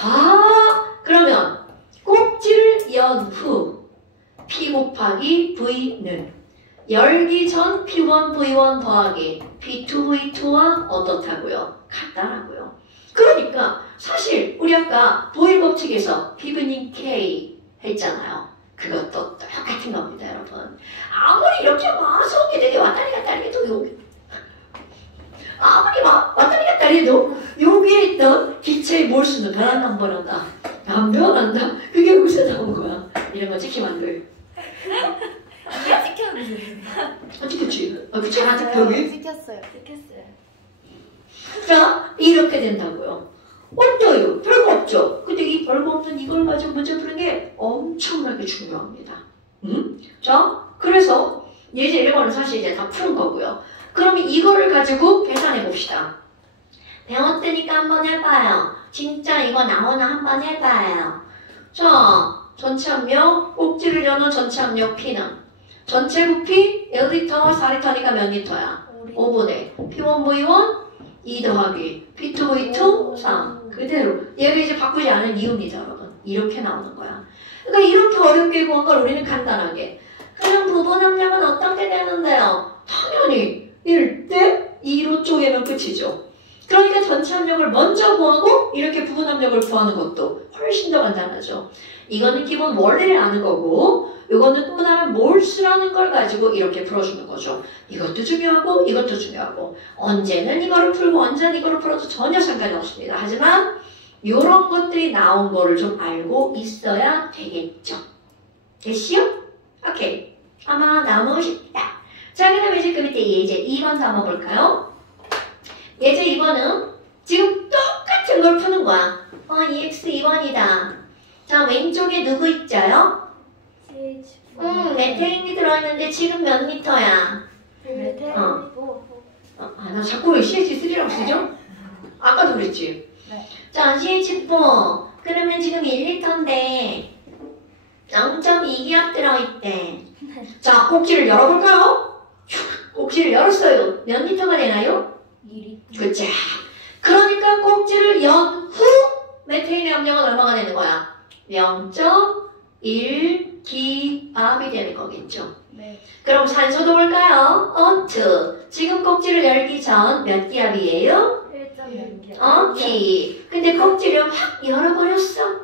자, 그러면 꼭지를 연 후 P 곱하기 V는 열기 전 P1V1 더하기 P2V2와 어떻다고요? 같다라고요. 그러니까 사실 우리 아까 보일 법칙에서 P분인 K 했잖아요. 그것도 똑같은 겁니다, 여러분. 아무리 이렇게 막 속이 되게 왔다리 갔다리 해도 여기 아무리 막 왔다리 갔다리 해도 여기에 있던 기체의 몰수는 변한다 안 변한다? 안 변한다? 그게 여기서 나온 거야. 이런 거 찍히면 안 돼. 이게 찍혔는데. 찍혔지? 잘 안 찍혀 여기? 찍혔어요. 자, 이렇게 된다고요. 어때요? 별거 없죠? 근데 이 별거 없는 이걸 가지고 문제 푸는 게 엄청나게 중요합니다. 자, 그래서 예제 1번은 사실 이제 다 푸는 거고요. 그러면 이거를 가지고 계산해 봅시다. 배웠으니까 한번 해봐요. 진짜 이거 나오나 한번 해봐요. 자, 전체 압력, 꼭지를 여는 전체 압력 P는 전체 부피 1리터, 4리터니까 몇 리터야? 5분의 P1V1 2 더하기 P2V2 3 그대로 얘가 이제 바꾸지 않은 이유입니다, 여러분. 이렇게 나오는 거야. 그러니까 이렇게 어렵게 구한 걸 우리는 간단하게 그럼 부분 압력은 어떻게 되는데요? 당연히 1대 2로 쪼개면 끝이죠. 그러니까 전체 압력을 먼저 구하고 이렇게 부분 압력을 구하는 것도 훨씬 더 간단하죠. 이거는 기본 원리를 아는 거고 이거는 또 다른 몰수라는 걸 가지고 이렇게 풀어주는 거죠. 이것도 중요하고 이것도 중요하고 언제는 이거를 풀고 언제는 이거를 풀어도 전혀 상관이 없습니다. 하지만 이런 것들이 나온 거를 좀 알고 있어야 되겠죠. 됐시요? 오케이. 아마 너무 쉽다. 자, 그 다음에 이제 그 밑에 예제 2번 한번 볼까요? 예제 2번은 지금 똑같은 걸 푸는 거야. EX 2번이다. 자, 왼쪽에 누구 있죠요? CH 메테인이 들어있는데 지금 몇 리터야? 메테인 나 자꾸 왜 CH3라고 쓰죠? 아까도 그랬지? 네. 자, CH4. 그러면 지금 1리터인데 0.2기압 들어있대. 자, 꼭지를 열어볼까요? 꼭지를 열었어요. 몇 리터가 되나요? 2리터. 그치? 그러니까 꼭지를 연 후 메테인의 압력은 얼마가 되는 거야? 0.1기압이 되는 거겠죠. 네. 그럼 산소도 볼까요? O2. 지금 꼭지를 열기 전 몇 기압이에요? 1.0기압. 기. 근데 꼭지를 확 열어버렸어.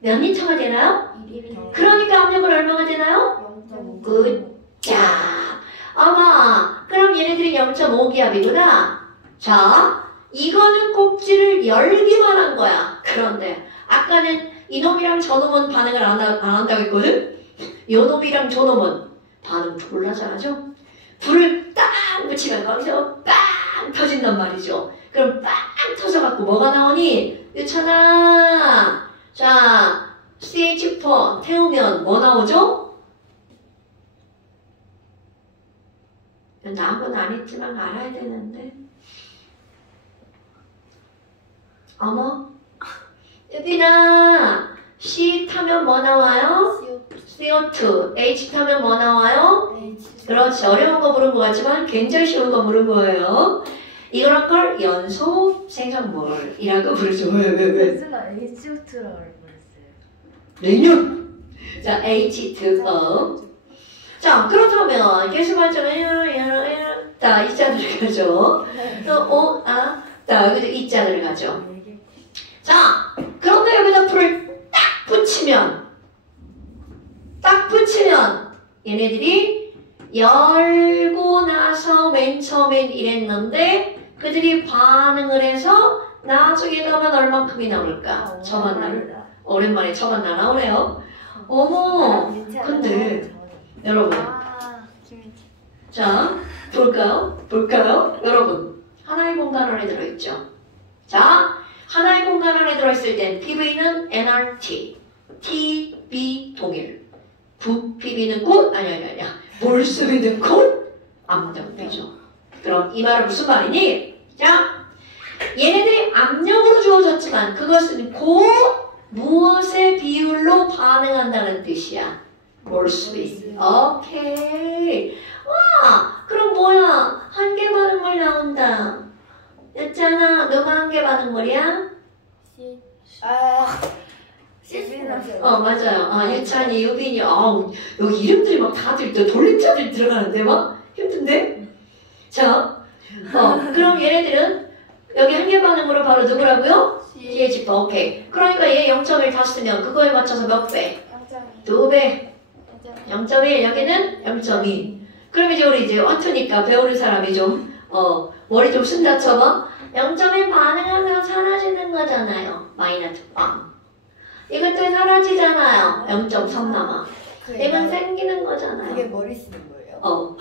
몇 리터가 되나요? 2리터. 그러니까 압력은 얼마가 되나요? 0.5. 자, 아마 그럼 얘네들이 0.5기압이구나. 자, 이거는 꼭지를 열기만 한 거야. 그런데 아까는 이놈이랑 저놈은 반응을 안 한다고 했거든? 요놈이랑 저놈은 반응 졸라 잘하죠? 불을 딱 붙이면 거기서 빵 터진단 말이죠. 그럼 빵 터져갖고 뭐가 나오니? 유찬아, 자, CH4 태우면 뭐 나오죠? 남은 안 했지만 알아야 되는데. 어머, 유빈아, C 타면 뭐 나와요? CO2. H 타면 뭐 나와요? 그렇지. 어려운 거 물은 것 같지만 굉장히 쉬운 거 물은 거예요. 이런 걸 연소 생성물이라고 부르죠. 왜? 제가 H2라고 그랬어요. 냉류. 자, H2O. 자, 그렇다면 개수 발전은 자, 이자 들어가죠. 또 자, 여기도 이자 들어가죠. 자, 그런데 여기다 불을 딱 붙이면 얘네들이 열고 나서 맨 처음엔 이랬는데 그들이 반응을 해서 나중에 가면 얼만큼이 나올까? 오랜만에 처만 나오네요. 어머, 근데 여러분, 자, 볼까요? 여러분, 하나의 공간 안에 들어있죠. 자, 하나의 공간 안에 들어있을 땐 PV는 nRT, TB 동일, PB는 곧 아니야. 몰수비는 곧 압력비죠. 그럼 이 말은 무슨 말이니? 자, 얘네들이 압력으로 주어졌지만 그것은 곧 무엇의 비율로 반응한다는 뜻이야? 몰수비. 오케이. 와, 그럼 뭐야? 한계 반응물 나온다. 였잖아. 너가 한계 반응물이야? 맞아요. 유찬이, 유빈이, 여기 이름들이 막 다들 돌림자들 들어가는데 막 힘든데? 자, 그럼 얘네들은 여기 한계 반응으로 바로 누구라고요? CH4. 오케이. 그러니까 얘 0.1 다 쓰면 그거에 맞춰서 몇 배? 2배. 0.1. 여기는 0.2. 그럼 이제 우리 이제 와투니까 배우는 사람이 좀 머리 좀 쓴다 쳐봐. 0.1 반응하면 사라지는 거잖아요. 마이너스 빵. 이것도 사라지잖아요. 0.3 남아. 이건 생기는 거잖아요. 그게 머리 쓰는 거예요?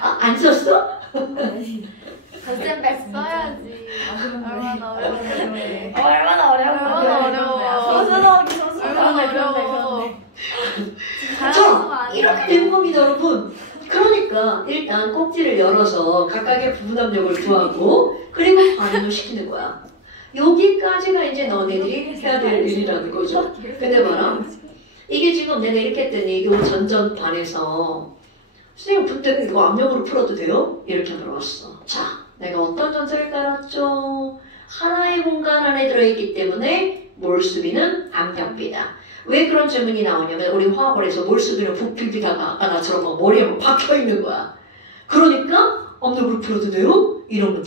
안 썼어? 덧셈백 써야지. 얼마나 어려워. 얼마나 어려워. 얼마나 어려워. 자, 이렇게 된 겁니다, 여러분. 그러니까 일단 꼭지를 열어서 각각의 부분 압력을 구하고 그리고 반응을 시키는 거야. 여기까지가 이제 너네들이 해야 될 일이라는 거죠. 근데 봐라. 이게 지금 내가 이렇게 했더니 이 전전반에서 선생님 근데 이거 압력으로 풀어도 돼요? 이렇게 물어봤어. 자, 내가 어떤 전설을 깔았죠? 하나의 공간 안에 들어있기 때문에 몰수비는 압력비다. 왜 그런 질문이 나오냐면 우리 화학원에서 몰수비는 부피비다가 아까 나처럼 막 머리에 막 박혀있는 거야. 그러니까 압력으로 풀어도 돼요? 이런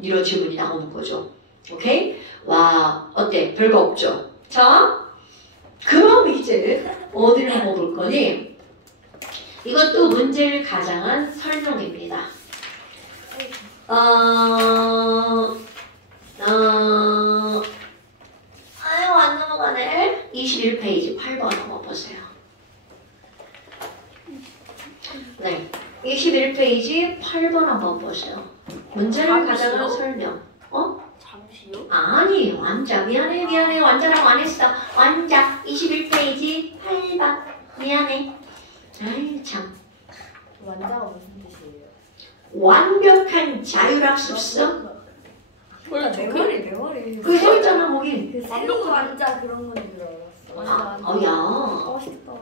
이런 질문이 나오는 거죠. 오케이? 와, 어때? 별거 없죠? 자, 그럼 이제 어디를 한번 볼 거니? 이것도 문제를 가장한 설명입니다. 아유, 안 넘어가네. 21페이지 8번 한번 보세요. 네. 21페이지 8번 한번 보세요. 문제를 가장한 설명. 잠시. 뜻이요? 아니, 완자. 미안해. 완자라고 안 했어. 완자. 21페이지 8번. 미안해. 아이, 참. 완자가 무슨 뜻이에요? 완벽한 자율학습성? 원래 내 머리. 그게 써있잖아, 거기. 그 세로 완자 그런 건 줄 알았어. 야. 멋있다.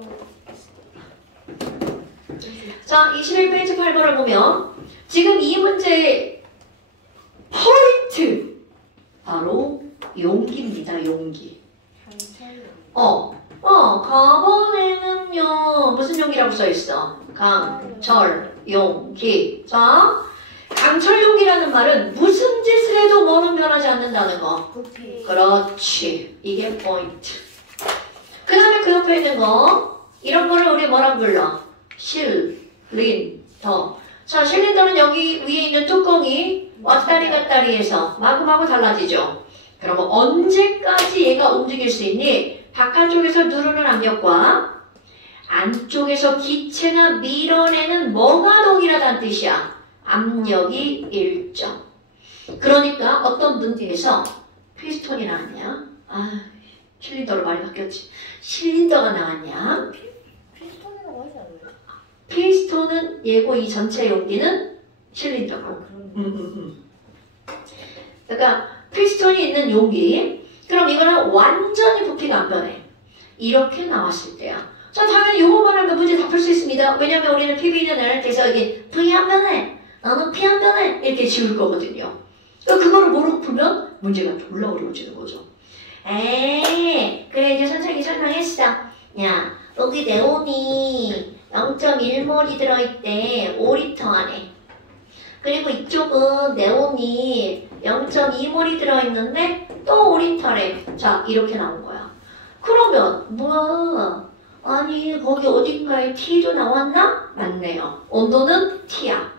자, 21페이지 8번을 보면 지금 이 문제의 포인트 바로 용기입니다. 용기. 가번에는요 무슨 용기라고 써있어? 강철 용기. 자, 강철 용기라는 말은 무슨 짓을 해도 뭐는 변하지 않는다는 거. 그렇지. 이게 포인트. 그 다음에 그 옆에 있는 거 이런 거를 우리 뭐라고 불러? 실린더. 자, 실린더는 여기 위에 있는 뚜껑이 왔다리 갔다리 해서 마구마구 달라지죠. 그러면 언제까지 얘가 움직일 수 있니? 바깥쪽에서 누르는 압력과 안쪽에서 기체가 밀어내는 뭐가 동일하다는 뜻이야. 압력이 일정. 그러니까 어떤 문제에서 피스톤이 나왔냐? 실린더로 말이 바뀌었지. 실린더가 나왔냐? 피스톤이라고 하지 않나요? 피스톤은 얘고 이 전체 용기는 실린더고. 그러니까 피스톤이 있는 용기. 그럼 이거는 완전히 부피가 안 변해. 이렇게 나왔을 때야. 자, 당연히 요거만 하면 문제 다 풀 수 있습니다. 왜냐면 우리는 PB는 그래서 여기 V 안 변해. 나는 P 안 변해. 이렇게 지울 거거든요. 그러니까 그거를 모르고 풀면 문제가 졸라 어려워지는 거죠. 그래 이제 선생님이 설명했어. 야, 여기 네온이 0.1몰이 들어있대. 5리터 안에. 그리고 이쪽은 네온이 0.2몰이 들어있는데 또 5리터래. 자, 이렇게 나온 거야. 그러면 뭐야? 아니 거기 어딘가에 T도 나왔나? 맞네요. 온도는 T야.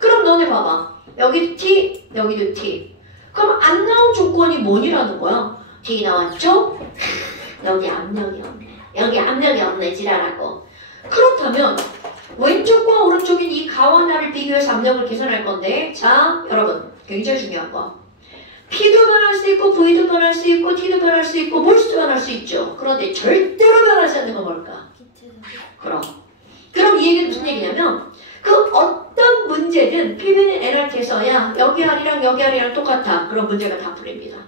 그럼 너네 봐봐. 여기도 T, 여기도 T. 그럼 안 나온 조건이 뭐니라는 거야? T 나왔죠? 여기 압력이 없네. 여기 압력이 없네. 지랄하고. 그렇다면 왼쪽과 오른쪽인 이 가와나를 비교해서 압력을 계산할 건데, 자, 여러분 굉장히 중요한 거. P도 변할 수 있고 V도 변할 수 있고 T도 변할 수 있고 몰수도 변할 수 있죠. 그런데 절대로 변하지 않는 건 뭘까? 그럼 이 얘기는 무슨 얘기냐면 그 어떤 문제든 PB는 NRT에서 야 여기 R이랑 여기 R이랑 똑같아. 그럼 문제가 다 풀립니다.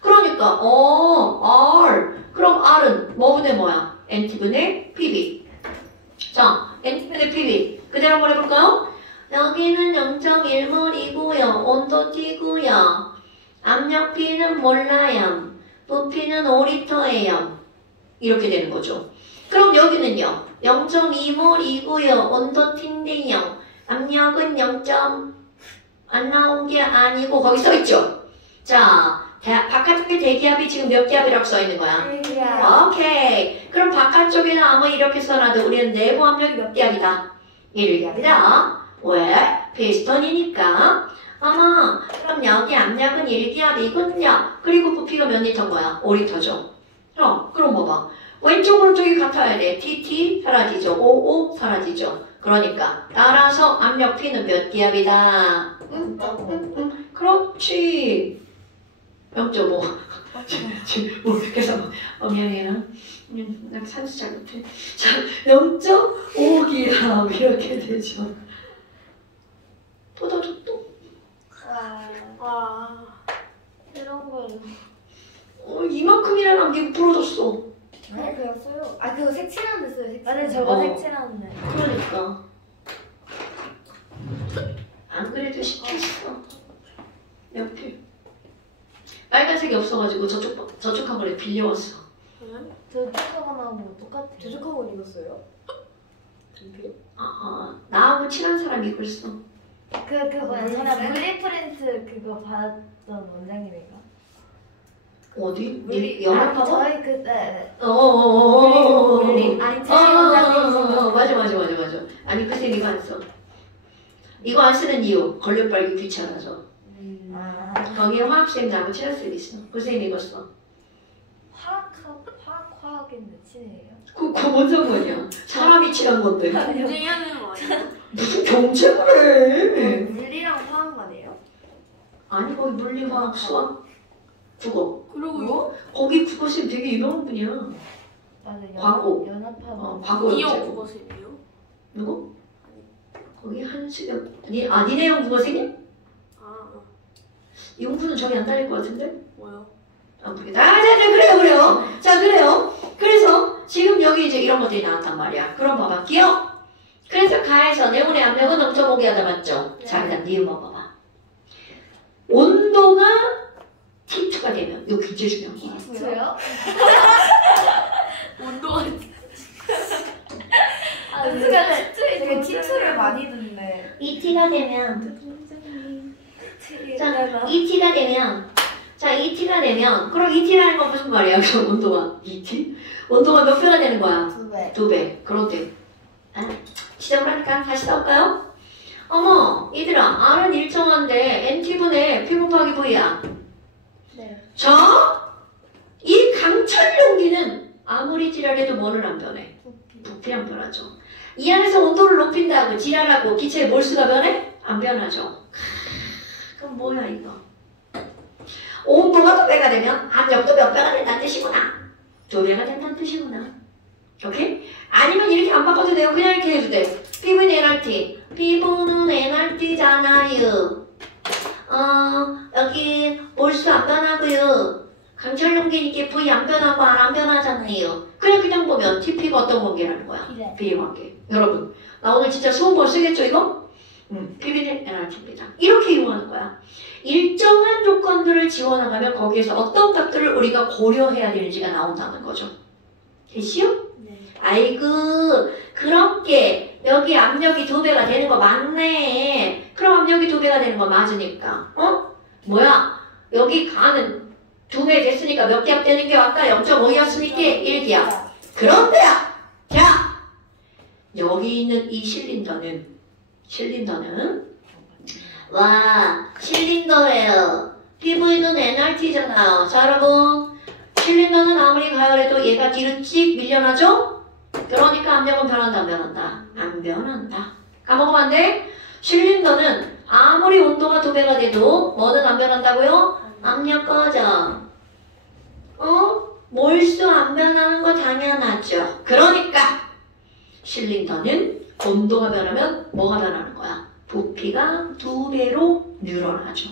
그러니까 R. 그럼 R은 뭐분의 뭐야? NT분의 PB. 자, NT분의 PB. 그대로 한번 해볼까요? 여기는 0.1몰이고요. 온도 T고요. 압력 P는 몰라요. 부피는 5리터예요. 이렇게 되는 거죠. 그럼 여기는요. 0.2몰이고요. 온도 T인데요. 압력은 0. 안 나온 게 아니고 거기 써있죠. 자, 바깥쪽에 대기압이 지금 몇 기압이라고 써있는 거야? 1기압. 오케이. 그럼 바깥쪽에는 아무 이렇게 써놔도 우리는 내부 압력이 몇 기압이다? 1기압이다. 왜? 피스톤이니까. 그럼 여기 압력은 1기압이군요. 그리고 부피가 몇 리터인 거야? 5리터죠. 그럼 봐봐. 왼쪽 오른쪽이 같아야 돼. TT 사라지죠. OO 사라지죠. 그러니까 따라서 압력 P는 몇 기압이다? 그렇지. 0.5. 그래서 미안해. 나 산수 잘 못해. 자, 0.5기압 이렇게 되죠. 도도도도. 이런 거. 이만큼이나 남기고 부러졌어. 그냥 써요. 그거 색칠하는데 써요. 색칠. 맞아요, 저거 색칠하는데. 그러니까. 안 그래도 시켰어. 옆에. 빨간색이 없어가지고 저쪽 한 번에 빌려왔어. 저 초코하고 똑같아요. 조직학원 이었어요? 나하고 친한 사람이 이걸 써. 그거 예전에 물리프린트 그거 받았던 원장님인가? 어디? 연합학원? 저희 그때 물리. 아니 제 원장님. 맞아. 아니 그 쌤 이거 안 써. 이거 안 쓰는 이유 걸려 빨기 귀찮아서. 거기에 화학쌤 나하고 친한 쌤 있어. 그 쌤 이거 써. 화학인데 친해요? 그거 뭔 상관이야? 사람이 친한 건데. 경쟁해야 되는 거 아니야? 무슨 경쟁을 해? 물리랑 화학 아니에요? 아니 거기 물리, 화학, 수학. 국어. 그리고요. 거기 국어쌤 되게 유명한 분이야. 맞아. 과거. 연합하고. 과거 이영 영재. 국어쌤이요. 누구? 거기 한수경. 니네 형 국어생이야? 아, 용부는 저기 안 다닐 것 같은데? 뭐요? 안 보겠다. 그래요. 자, 그래요. 그래서 지금 여기 이제 이런 것들이 나왔단 말이야. 그럼 봐봐. 기억. 그래서 가에서 네온의 압력은 0.5개 하다 맞죠? 자, 그 다음 니은 봐봐. 온도가 T2가 되면 이거 굉장히 중요한 거야. 저요? 온도가 아, 되게 되게 티트를 많이 듣네. 이 T가 되면 자, 이 T가 되면 자, 이 T가 되면 그럼 이 T라는 건 무슨 말이야? 그럼 온도가 2T? 온도가 몇 배가 되는 거야? 2배. 2배. 그런데 지적을 하니까 다시 싸울까요? 어머, 얘들아, R은 일정한데 NT분의 P 곱하기 V야. 네. 이 강철 용기는 아무리 지랄해도 뭐는 안 변해? 부피 안 변하죠. 이 안에서 온도를 높인다고 지랄하고 기체의 몰수가 변해? 안 변하죠. 그럼 뭐야 이거? 온도가 2배가 되면 압력도 몇 배가 된다는 뜻이구나. 2배가 된다는 뜻이구나. 오케이? 아니면 이렇게 안 바꿔도 돼요. 그냥 이렇게 해도 돼. P분은 NRT. P분은 NRT잖아요. 여기 몰수 안 변하고요. 강철 용기니까 V 안 변하고 R 안 변하잖아요. 그냥 보면 TP가 어떤 관계라는 거야? 비례 관계. 여러분, 나 오늘 진짜 수험번 쓰겠죠 이거? P분은 NRT입니다. 이렇게 이용하는 거야. 일정한 조건들을 지원하면 거기에서 어떤 값들을 우리가 고려해야 되는지가 나온다는 거죠. 됐시요? 네. 아이고, 그렇게 여기 압력이 2배가 되는 거 맞네. 그럼 압력이 2배가 되는 거 맞으니까. 뭐야? 여기 가는 2배 됐으니까 몇 기압 되는 게 왔다? 0.5였으니까 1기압. 그런데야! 자! 여기 있는 이 실린더는 와, 실린더예요. PV는 NRT잖아요. 자, 여러분. 실린더는 아무리 가열해도 얘가 뒤로 찍 밀려나죠? 그러니까 압력은 변한다, 안 변한다? 안 변한다. 까먹으면 안 돼? 실린더는 아무리 온도가 2배가 돼도 뭐는 안 변한다고요? 압력 꺼져. 몰수 안 변하는 거 당연하죠. 그러니까 실린더는 온도가 변하면 뭐가 변하는 거야? 부피가 2배로 늘어나죠.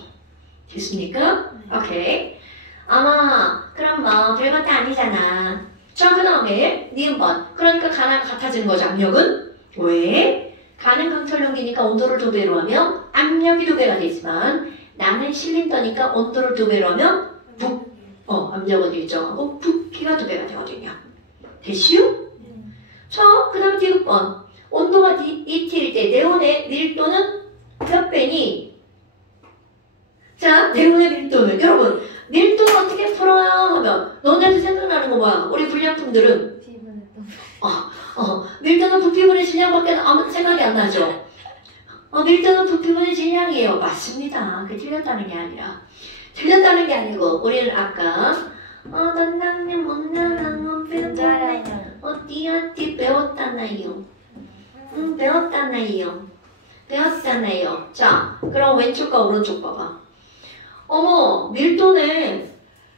됐습니까? 오케이. 그럼 뭐 별것도 아니잖아. 자, 그 다음에 니은번. 그러니까 가나가 같아지는 거죠. 압력은. 왜? 가는 강철용기니까 온도를 2배로 하면 압력이 2배가 되지만 나는 실린더니까 온도를 2배로 하면 압력은 일정하고 부피가 2배가 되거든요. 됐슈? 자, 그 다음 디귿번. 온도가 2T일 때 네온의 밀도는 몇 배니? 자, 네온의 밀도는 여러분 밀도는 어떻게 풀어요? 하면 너네한테 생각나는 거 뭐야? 우리 불량품들은 밀도는 부피분의 질량밖에 아무 생각이 안 나죠? 밀도는 부피분의 질량이에요. 맞습니다. 그게 틀렸다는 게 아니라 틀렸다는 게 아니고 우리는 아까 단당님 못나가면 어디 배웠잖아요. 배웠잖아요. 자, 그럼 왼쪽과 오른쪽 봐봐. 밀도는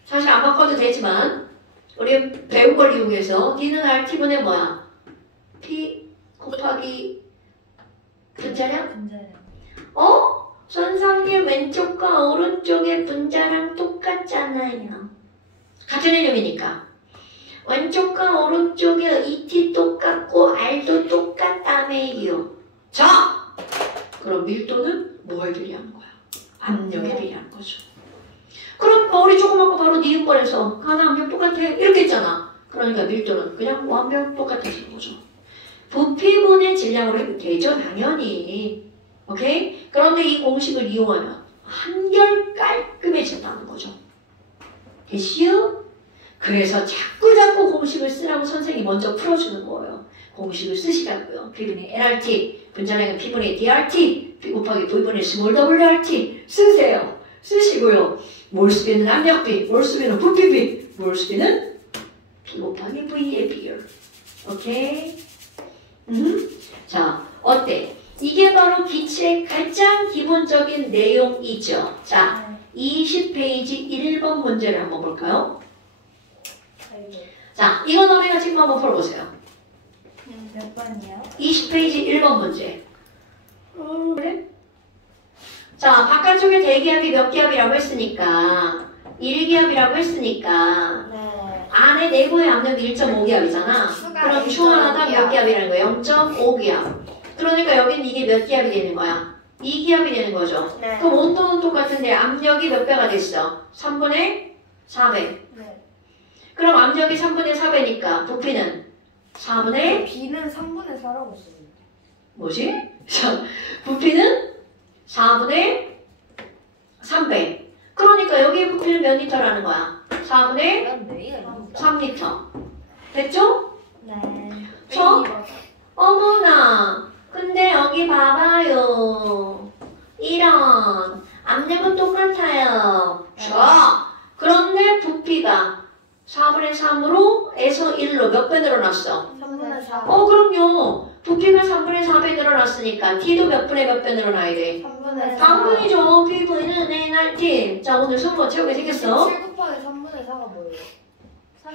사실 안 바꿔도 되지만 우리 배운 걸 이용해서 D는 RT분의 뭐야? P 곱하기 분자량? 선생님 왼쪽과 오른쪽의 분자량 똑같잖아요. 같은 개념이니까 왼쪽과 오른쪽의 ET 똑같고 R도 똑같다며요. 자, 그럼 밀도는 뭘 비례하는 거야? 압력에 비례하는 거죠. 그럼 우리 조그만 거 바로 니은번에서 하나 압력 똑같아 이렇게 했잖아. 그러니까 밀도는 그냥 완벽 똑같아지는 거죠. 부피분의 질량으로 해도 되죠, 당연히. 오케이? 그런데 이 공식을 이용하면 한결 깔끔해진다는 거죠. 됐슈? 그래서 자꾸 공식을 쓰라고 선생님이 먼저 풀어주는 거예요. 공식을 쓰시라고요. P분의 NRT, 분자량은 P분의 DRT, P 곱하기 V분의 스몰 WRT 쓰세요. 쓰시고요. 몰수비는 압력비, 몰수비는 부피비, 몰수비는 P 곱하기 V의 비율. 오케이? 자, 어때? 이게 바로 기체의 가장 기본적인 내용이죠. 자, 20페이지 1번 문제를 한번 볼까요? 자, 이거 너네가 지금 한번 풀어보세요. 몇 번이요? 20페이지 1번 문제. 그래? 자, 바깥쪽에 대기압이 몇 기압이라고 했으니까 1기압이라고 했으니까 네. 안에 내부의 압력이 1.5기압이잖아. 추가 그럼 추가하다 몇 1.5 기압이라는 거야? 0.5기압. 그러니까 여기는 이게 몇 기압이 되는 거야? 2기압이 되는 거죠. 네. 그럼 온도는 똑같은데 압력이 몇 배가 됐어? 3분의 4배. 네. 그럼 압력이 3분의 4배니까 부피는 4분의 B는 3분의 4라고 했어요. 뭐지? 자, 부피는 4분의 3배. 그러니까 여기의 부피는 몇 리터라는 거야? 4분의 난 내일 3리터. 됐죠? 네. 저? 어머나. 근데 여기 봐봐요. 이런 압력은 똑같아요. 자, 그런데 부피가 4분의 3으로 에서 1로 몇 배 늘어났어? 3분의 4. 그럼요. 부피가 3분의 4배 늘어났으니까 T도 몇 분의 몇 배 늘어나야 돼? 3분의 4. 당근이죠. PV는 NRT. 자, 오늘 수업 채우게 생겼어. 7 곱하기 3분의 4가 뭐예요?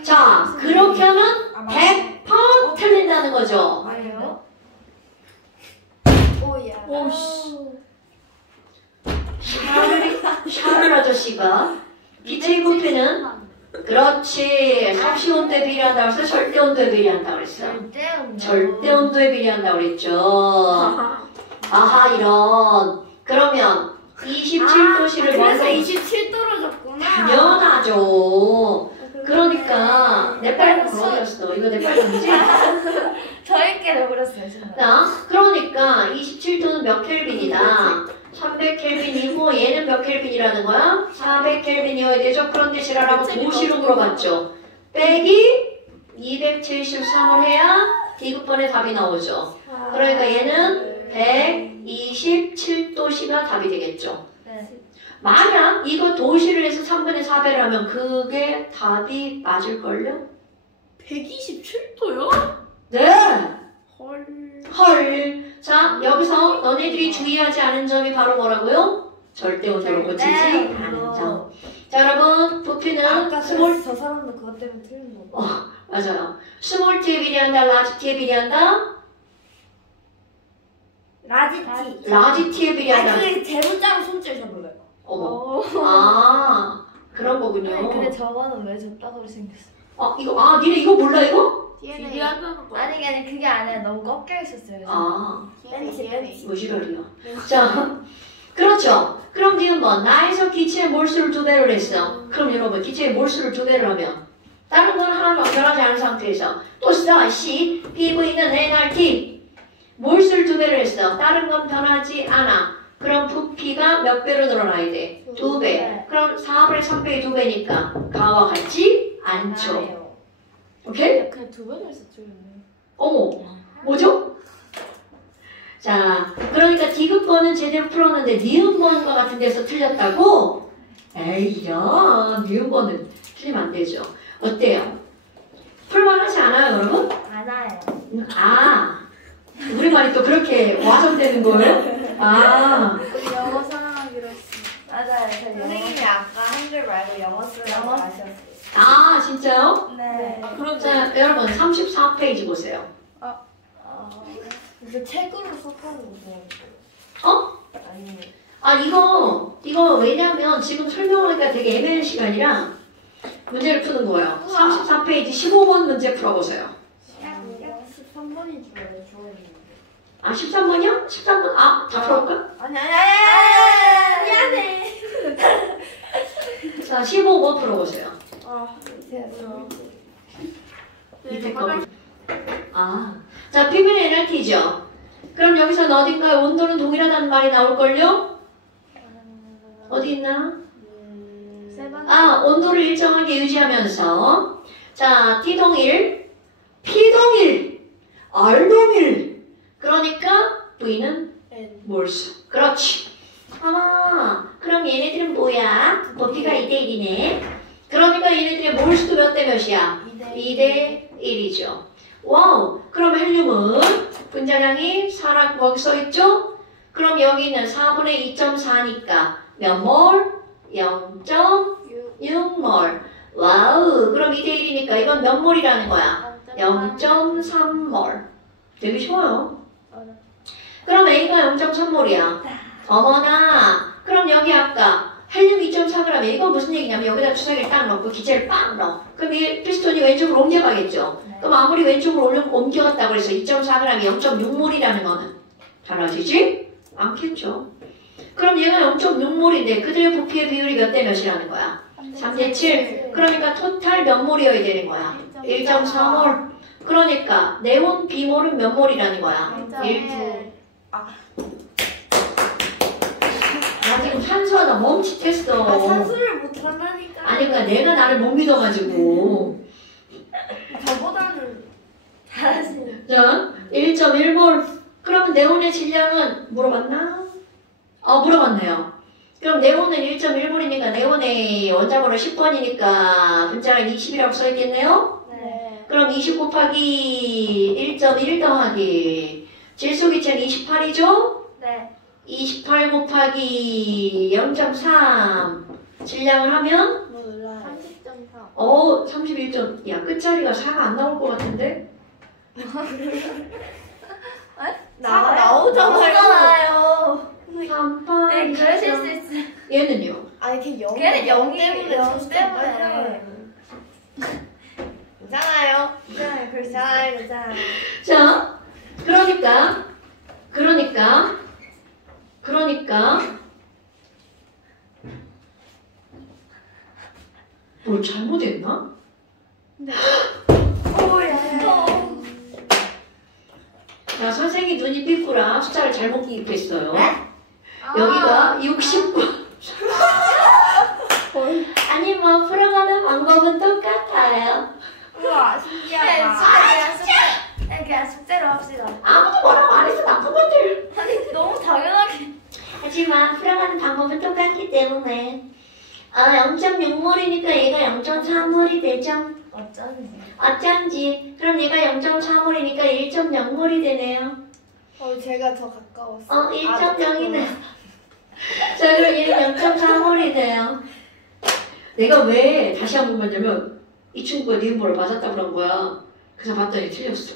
자, 그렇게 하면 아, 100% 틀린다는 거죠. 아니요. 오야. 오씨. 샤를 아저씨가 기체의 부피는 그렇지. 섭씨 온도에 비례한다고 해서 절대 온도에 비례한다고 그랬어. 절대 온도에 비례한다고 그랬죠. 아하, 이런. 그러면 27도씨를 그래서 먼저 27도로 줬구나. 당연하죠. 그러니까 내 빨간 거 어디였어? 이거 내 빨간이지? 저희께 내버렸어요 정말. 자, 그러니까 27도는 몇 켈빈이다? 300켈빈이고 얘는 몇 켈빈이라는 거야? 400켈빈이어야 되죠? 그런데 지랄하고 도시로 물어봤죠. 빼기 273을 해야 D급번의 답이 나오죠. 그러니까 얘는 127도씨가 답이 되겠죠. 네. 만약 이거 도시를 해서 3분의 4배를 하면 그게 답이 맞을걸요? 127도요? 네! 헐. 헐. 자, 여기서 너네들이 주의하지 않은 점이 바로 뭐라고요? 절대 온도로 고치지 않은 점. 자, 여러분, 부피는 아까 스몰, 저 사람도 그것 때문에 틀린 거. 맞아요. 스몰 T에 비례한다, 라지 T에 비례한다? 라지 T. 라지 T에 비례한다. 그 제문자로 손질 잡을래요. 어머. 아, 그런 거군요. 근데 저거는 왜 줬다고 생겼어? 이거, 니네 이거 몰라, 이거? 비리하다는 거. 아니 아니 그게 아니라 너무 꺾여 있었어요. 벤치. 무시러리야. 자, 그렇죠. 그럼 지금 뭐, 나에서 기체의 몰수를 2배를 했어. 그럼 여러분, 기체의 몰수를 2배를 하면, 다른 건 하나도 안 변하지 않은 상태에서, 또 써, C, PV는 NRT. 몰수를 2배를 했어. 다른 건 변하지 않아. 그럼 부피가 몇 배로 늘어나야 돼? 2배. 그럼 4분의 3배의 2배니까, 가와 같지 않죠. 오케이? 그냥 두 번을 썼죠. 어머, 뭐죠? 자, 그러니까 D급번은 제대로 풀었는데 니은번과 같은 데서 틀렸다고? 에이, 야, 니은번은 틀리면 안 되죠. 어때요? 풀만하지 않아요, 여러분? 많아요. 아, 우리말이 또 그렇게 와전되는 거예요? 아, 우리 영어 사랑하기로 했어. 맞아요. 저 영어. 선생님이 아까 한글 말고 영어 쓰라고 하셨어요. 아, 진짜요? 네. 그럼 자, 여러분 34페이지 보세요. 이거 책으로 속하는 거 어? 아니. 이거 왜냐면 지금 설명하기가 되게 애매한 시간이라 문제를 푸는 거예요. 34페이지 15번 문제 풀어보세요. 13번인 줄 알고 아, 13번이요? 13번? 다 풀어볼까? 아니. 미안해. 자, 15번 풀어보세요. 됐어. 밑에 거. 자, PV는 NRT죠. 그럼 여기서 어딘가에 온도는 동일하다는 말이 나올걸요? 어디 있나? 온도를 일정하게 유지하면서 자, T동일, P동일, R동일. 그러니까 V는 몰수. 그렇지. 그럼 얘네들은 뭐야? 부피가 2대1이네. 그러니까 얘네들의 몰수도 몇 대 몇이야? 2대1이죠. 와우. 그럼 헬륨은 분자량이 4라고 거기 써있죠? 그럼 여기는 4분의 2.4니까 몇 몰? 0.6몰. 와우. 그럼 2대1이니까 이건 몇 몰이라는 거야? 0.3몰. 되게 쉬워요. 그럼 A가 0.3몰이야. 어머나. 그럼 여기 아까 헬륨 2.4g. 이건 무슨 얘기냐면 여기다 주사기를 딱 넣고 기체를 빵 넣어. 그럼 이 피스톤이 왼쪽으로 옮겨가겠죠. 그럼 아무리 왼쪽으로 옮겨갔다고 해서 2.4g이 0.6몰이라는 거는 달라지지 않겠죠. 그럼 얘가 0.6몰인데 그들의 부피의 비율이 몇 대 몇이라는 거야? 3대 7. 그러니까 토탈 몇 몰이어야 되는 거야? 1.4몰. 그러니까 네온 비몰은 몇 몰이라는 거야? 1. 나 지금 산수하다 멈칫했어. 산수를 못한다니까. 아니 그러니까 내가 나를 못 믿어가지고. 저보다는 잘하시네. 자, 1.1몰. 그러면 네온의 질량은 물어봤나? 물어봤네요. 그럼 네온은 1.1몰이니까 네온의 원자번호 10번이니까 분자가 20이라고 써있겠네요? 네. 그럼 20 곱하기 1.1 더하기 질소기체는 28이죠? 네. 28 곱하기 0.3 질량을 하면 몰라요. 31점. 야, 끝자리가 4가 안 나올 것 같은데? 나오잖아요. 3, 8, 네, 그러실 수 있어요. 얘는요? 아니 걔 0. 걔는 0 때문에 영 졌을 때문에. 괜찮아요. 괜찮아요. 자, 그러니까 뭘 잘못했나? 자, 선생님 눈이 삐꾸라 숫자를 잘못 기입했어요. 여기가 69. 아니 뭐 풀어가는 방법은 똑같아요. 우와 네, 신기하다. 그냥 숙제로 합시다. 아무도 뭐라고 안 해서 나쁜 것들. 아니, 너무 당연하게. 하지만 풀어가는 방법은 똑같기 때문에 0.6몰이니까 얘가 0.4몰이 되죠. 어쩐지. 그럼 얘가 0.4몰이니까 1.0몰이 되네요. 제가 더 가까웠어. 1.0이네. 자, 그럼 얘는 0.4몰이 돼요. 내가 왜 다시 한 번 봤냐면 이 친구가 니은볼을 맞았다고 그런 거야. 그래서 봤더니 틀렸어.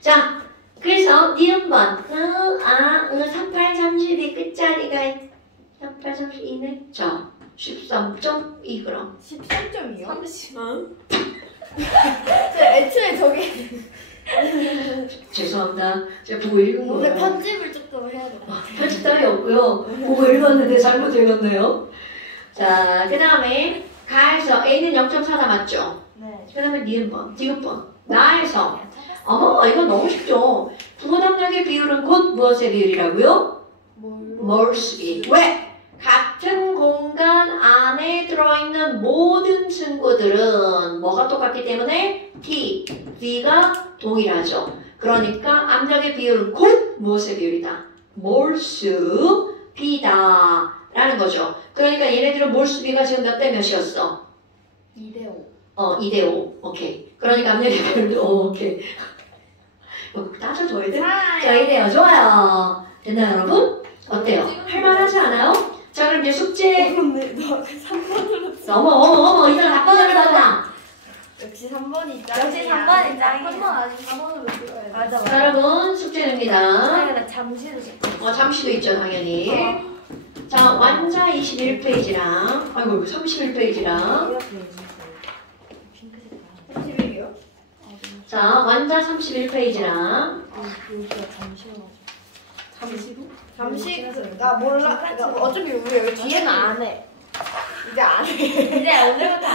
자, 그래서 니은번 38, 32 끝자리가 38, 32네. 자, 13.2 그럼. 13점이요? 30. 애초에 저기 죄송합니다. 제가 보고 읽은 오늘 거예요. 편집을 조금 해야 돼. 편집 따위 없고요. 보고 읽었는데 잘못 읽었네요. 자, 그 다음에 가에서 A는 0.4다 맞죠? 네. 그 다음에 니은번, 디귿번. 나에서 이건 너무 쉽죠. 부분 압력의 비율은 곧 무엇의 비율이라고요? 몰수비. 왜? 같은 공간 안에 들어있는 모든 친구들은 뭐가 똑같기 때문에 T, V가 동일하죠. 그러니까 압력의 비율은 곧 무엇의 비율이다? 몰수비다 라는 거죠. 그러니까 얘네들은 몰수비가 지금 몇 대 몇이었어? 2대5. 2대5. 오케이. 그러니까 압력의 비율도 오케이. 따져줘야 돼? 자, 2대5. 좋아요. 됐나요, 여러분? 어때요? 할만하지 않아요? 자, 그럼 이제 숙제. 근데 너 3번으로 어머, 이거 나쁜 애를 받나? 역시 3번이 짱이야. 역시 3번이 짱이야. 3번 아니면 4번으로 들어야 돼. 맞아. 자, 여러분, 숙제입니다. 나 잠시도 잠시도 있죠, 당연히. 자, 완자 21페이지랑, 아이고, 31페이지랑. 31이요? 자, 완자 31페이지랑. 잠시 나 몰라. 그러니까 어차피 우리 여기 뒤에는 안 해. 이제 안 해. 이제 오늘부터.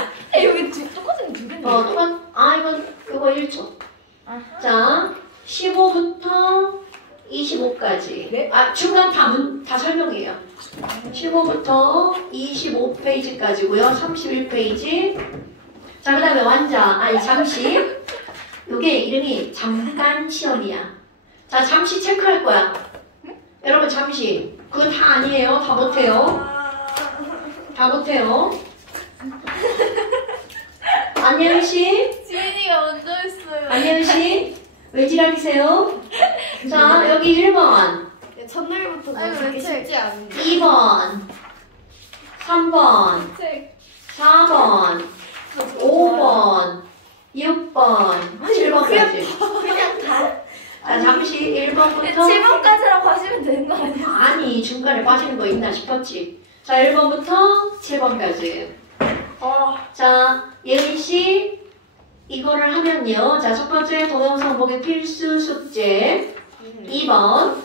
여기 똑같은 두 개인데. 이거 1초. 자, 15부터 25까지. 네? 중간 다 설명이에요. 15부터 25페이지까지고요. 31페이지. 자, 그 다음에 완자, 잠시. 요게 이름이 잠깐 시연이야. 자, 잠시 체크할 거야. 여러분, 잠시. 그거 다 아니에요. 다 못해요. 다 못해요. 안예은씨? 지민이가 먼저 했어요. 안예은씨? 왜 지랄이세요? 자, 여기 1번. 첫날부터 아니, 그렇게 왜 쉽지 않은데. 2번. 3번, 4번, 5번, 6번, 7번까지. 그냥 다. 자, 잠시 1번부터 7번까지라고 하시면 되는 거 아니야? 아니 중간에 빠지는 거 있나 싶었지. 자 1번부터 7번까지. 자 예린씨 이거를 하면요. 자 첫 번째 동영상 보기 필수 숙제 2번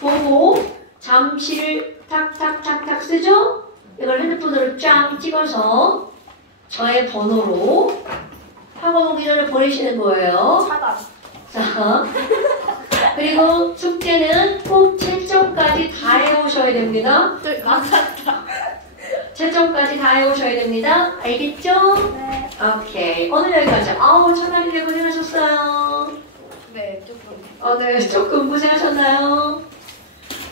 보고 잠시를 탁탁탁탁 쓰죠? 이걸 핸드폰으로 쫙 찍어서 저의 번호로 학원 오기 전에 보내시는 거예요. 차단. 자, 그리고 숙제는 꼭 채점까지 다 해오셔야 됩니다. 맞았다. 채점까지 다 해오셔야 됩니다. 알겠죠? 네. 오케이. 오늘 여기까지. 아우, 첫날인데 고생하셨어요. 네, 조금. 네, 조금 고생하셨나요?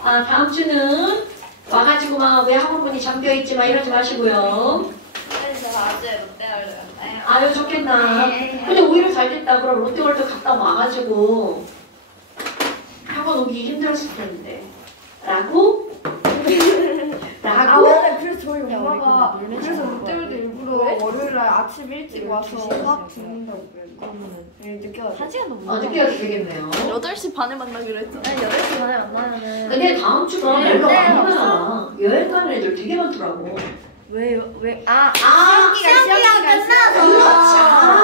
아, 다음 주는 와가지고 막 왜 학원문이 잠겨있지 막 이러지 마시고요. 저 아재 롯데 할래요. 아유, 좋겠나. 근데 오히려 잘 됐다. 그럼 롯데월드 갔다 와가지고 학원 오기 힘들었을 텐데. 라고? 원래 그래서 저희 엄마가 근데 그래서 놀래지 롯데월드 일부러 월요일날 아침 일찍 와서 화학 듣는다고 그러면 늦게 와요. 1시간도 못 늦게 와도 되겠네요. 8시 반에 만나기로 했잖아. 8시 반에 만나면은. 근데 다음 주가 네, 별로 네, 안 많아. 여행 가는 애들 되게 많더라고. 왜? 아, 시험기가 끝나서. 그렇지.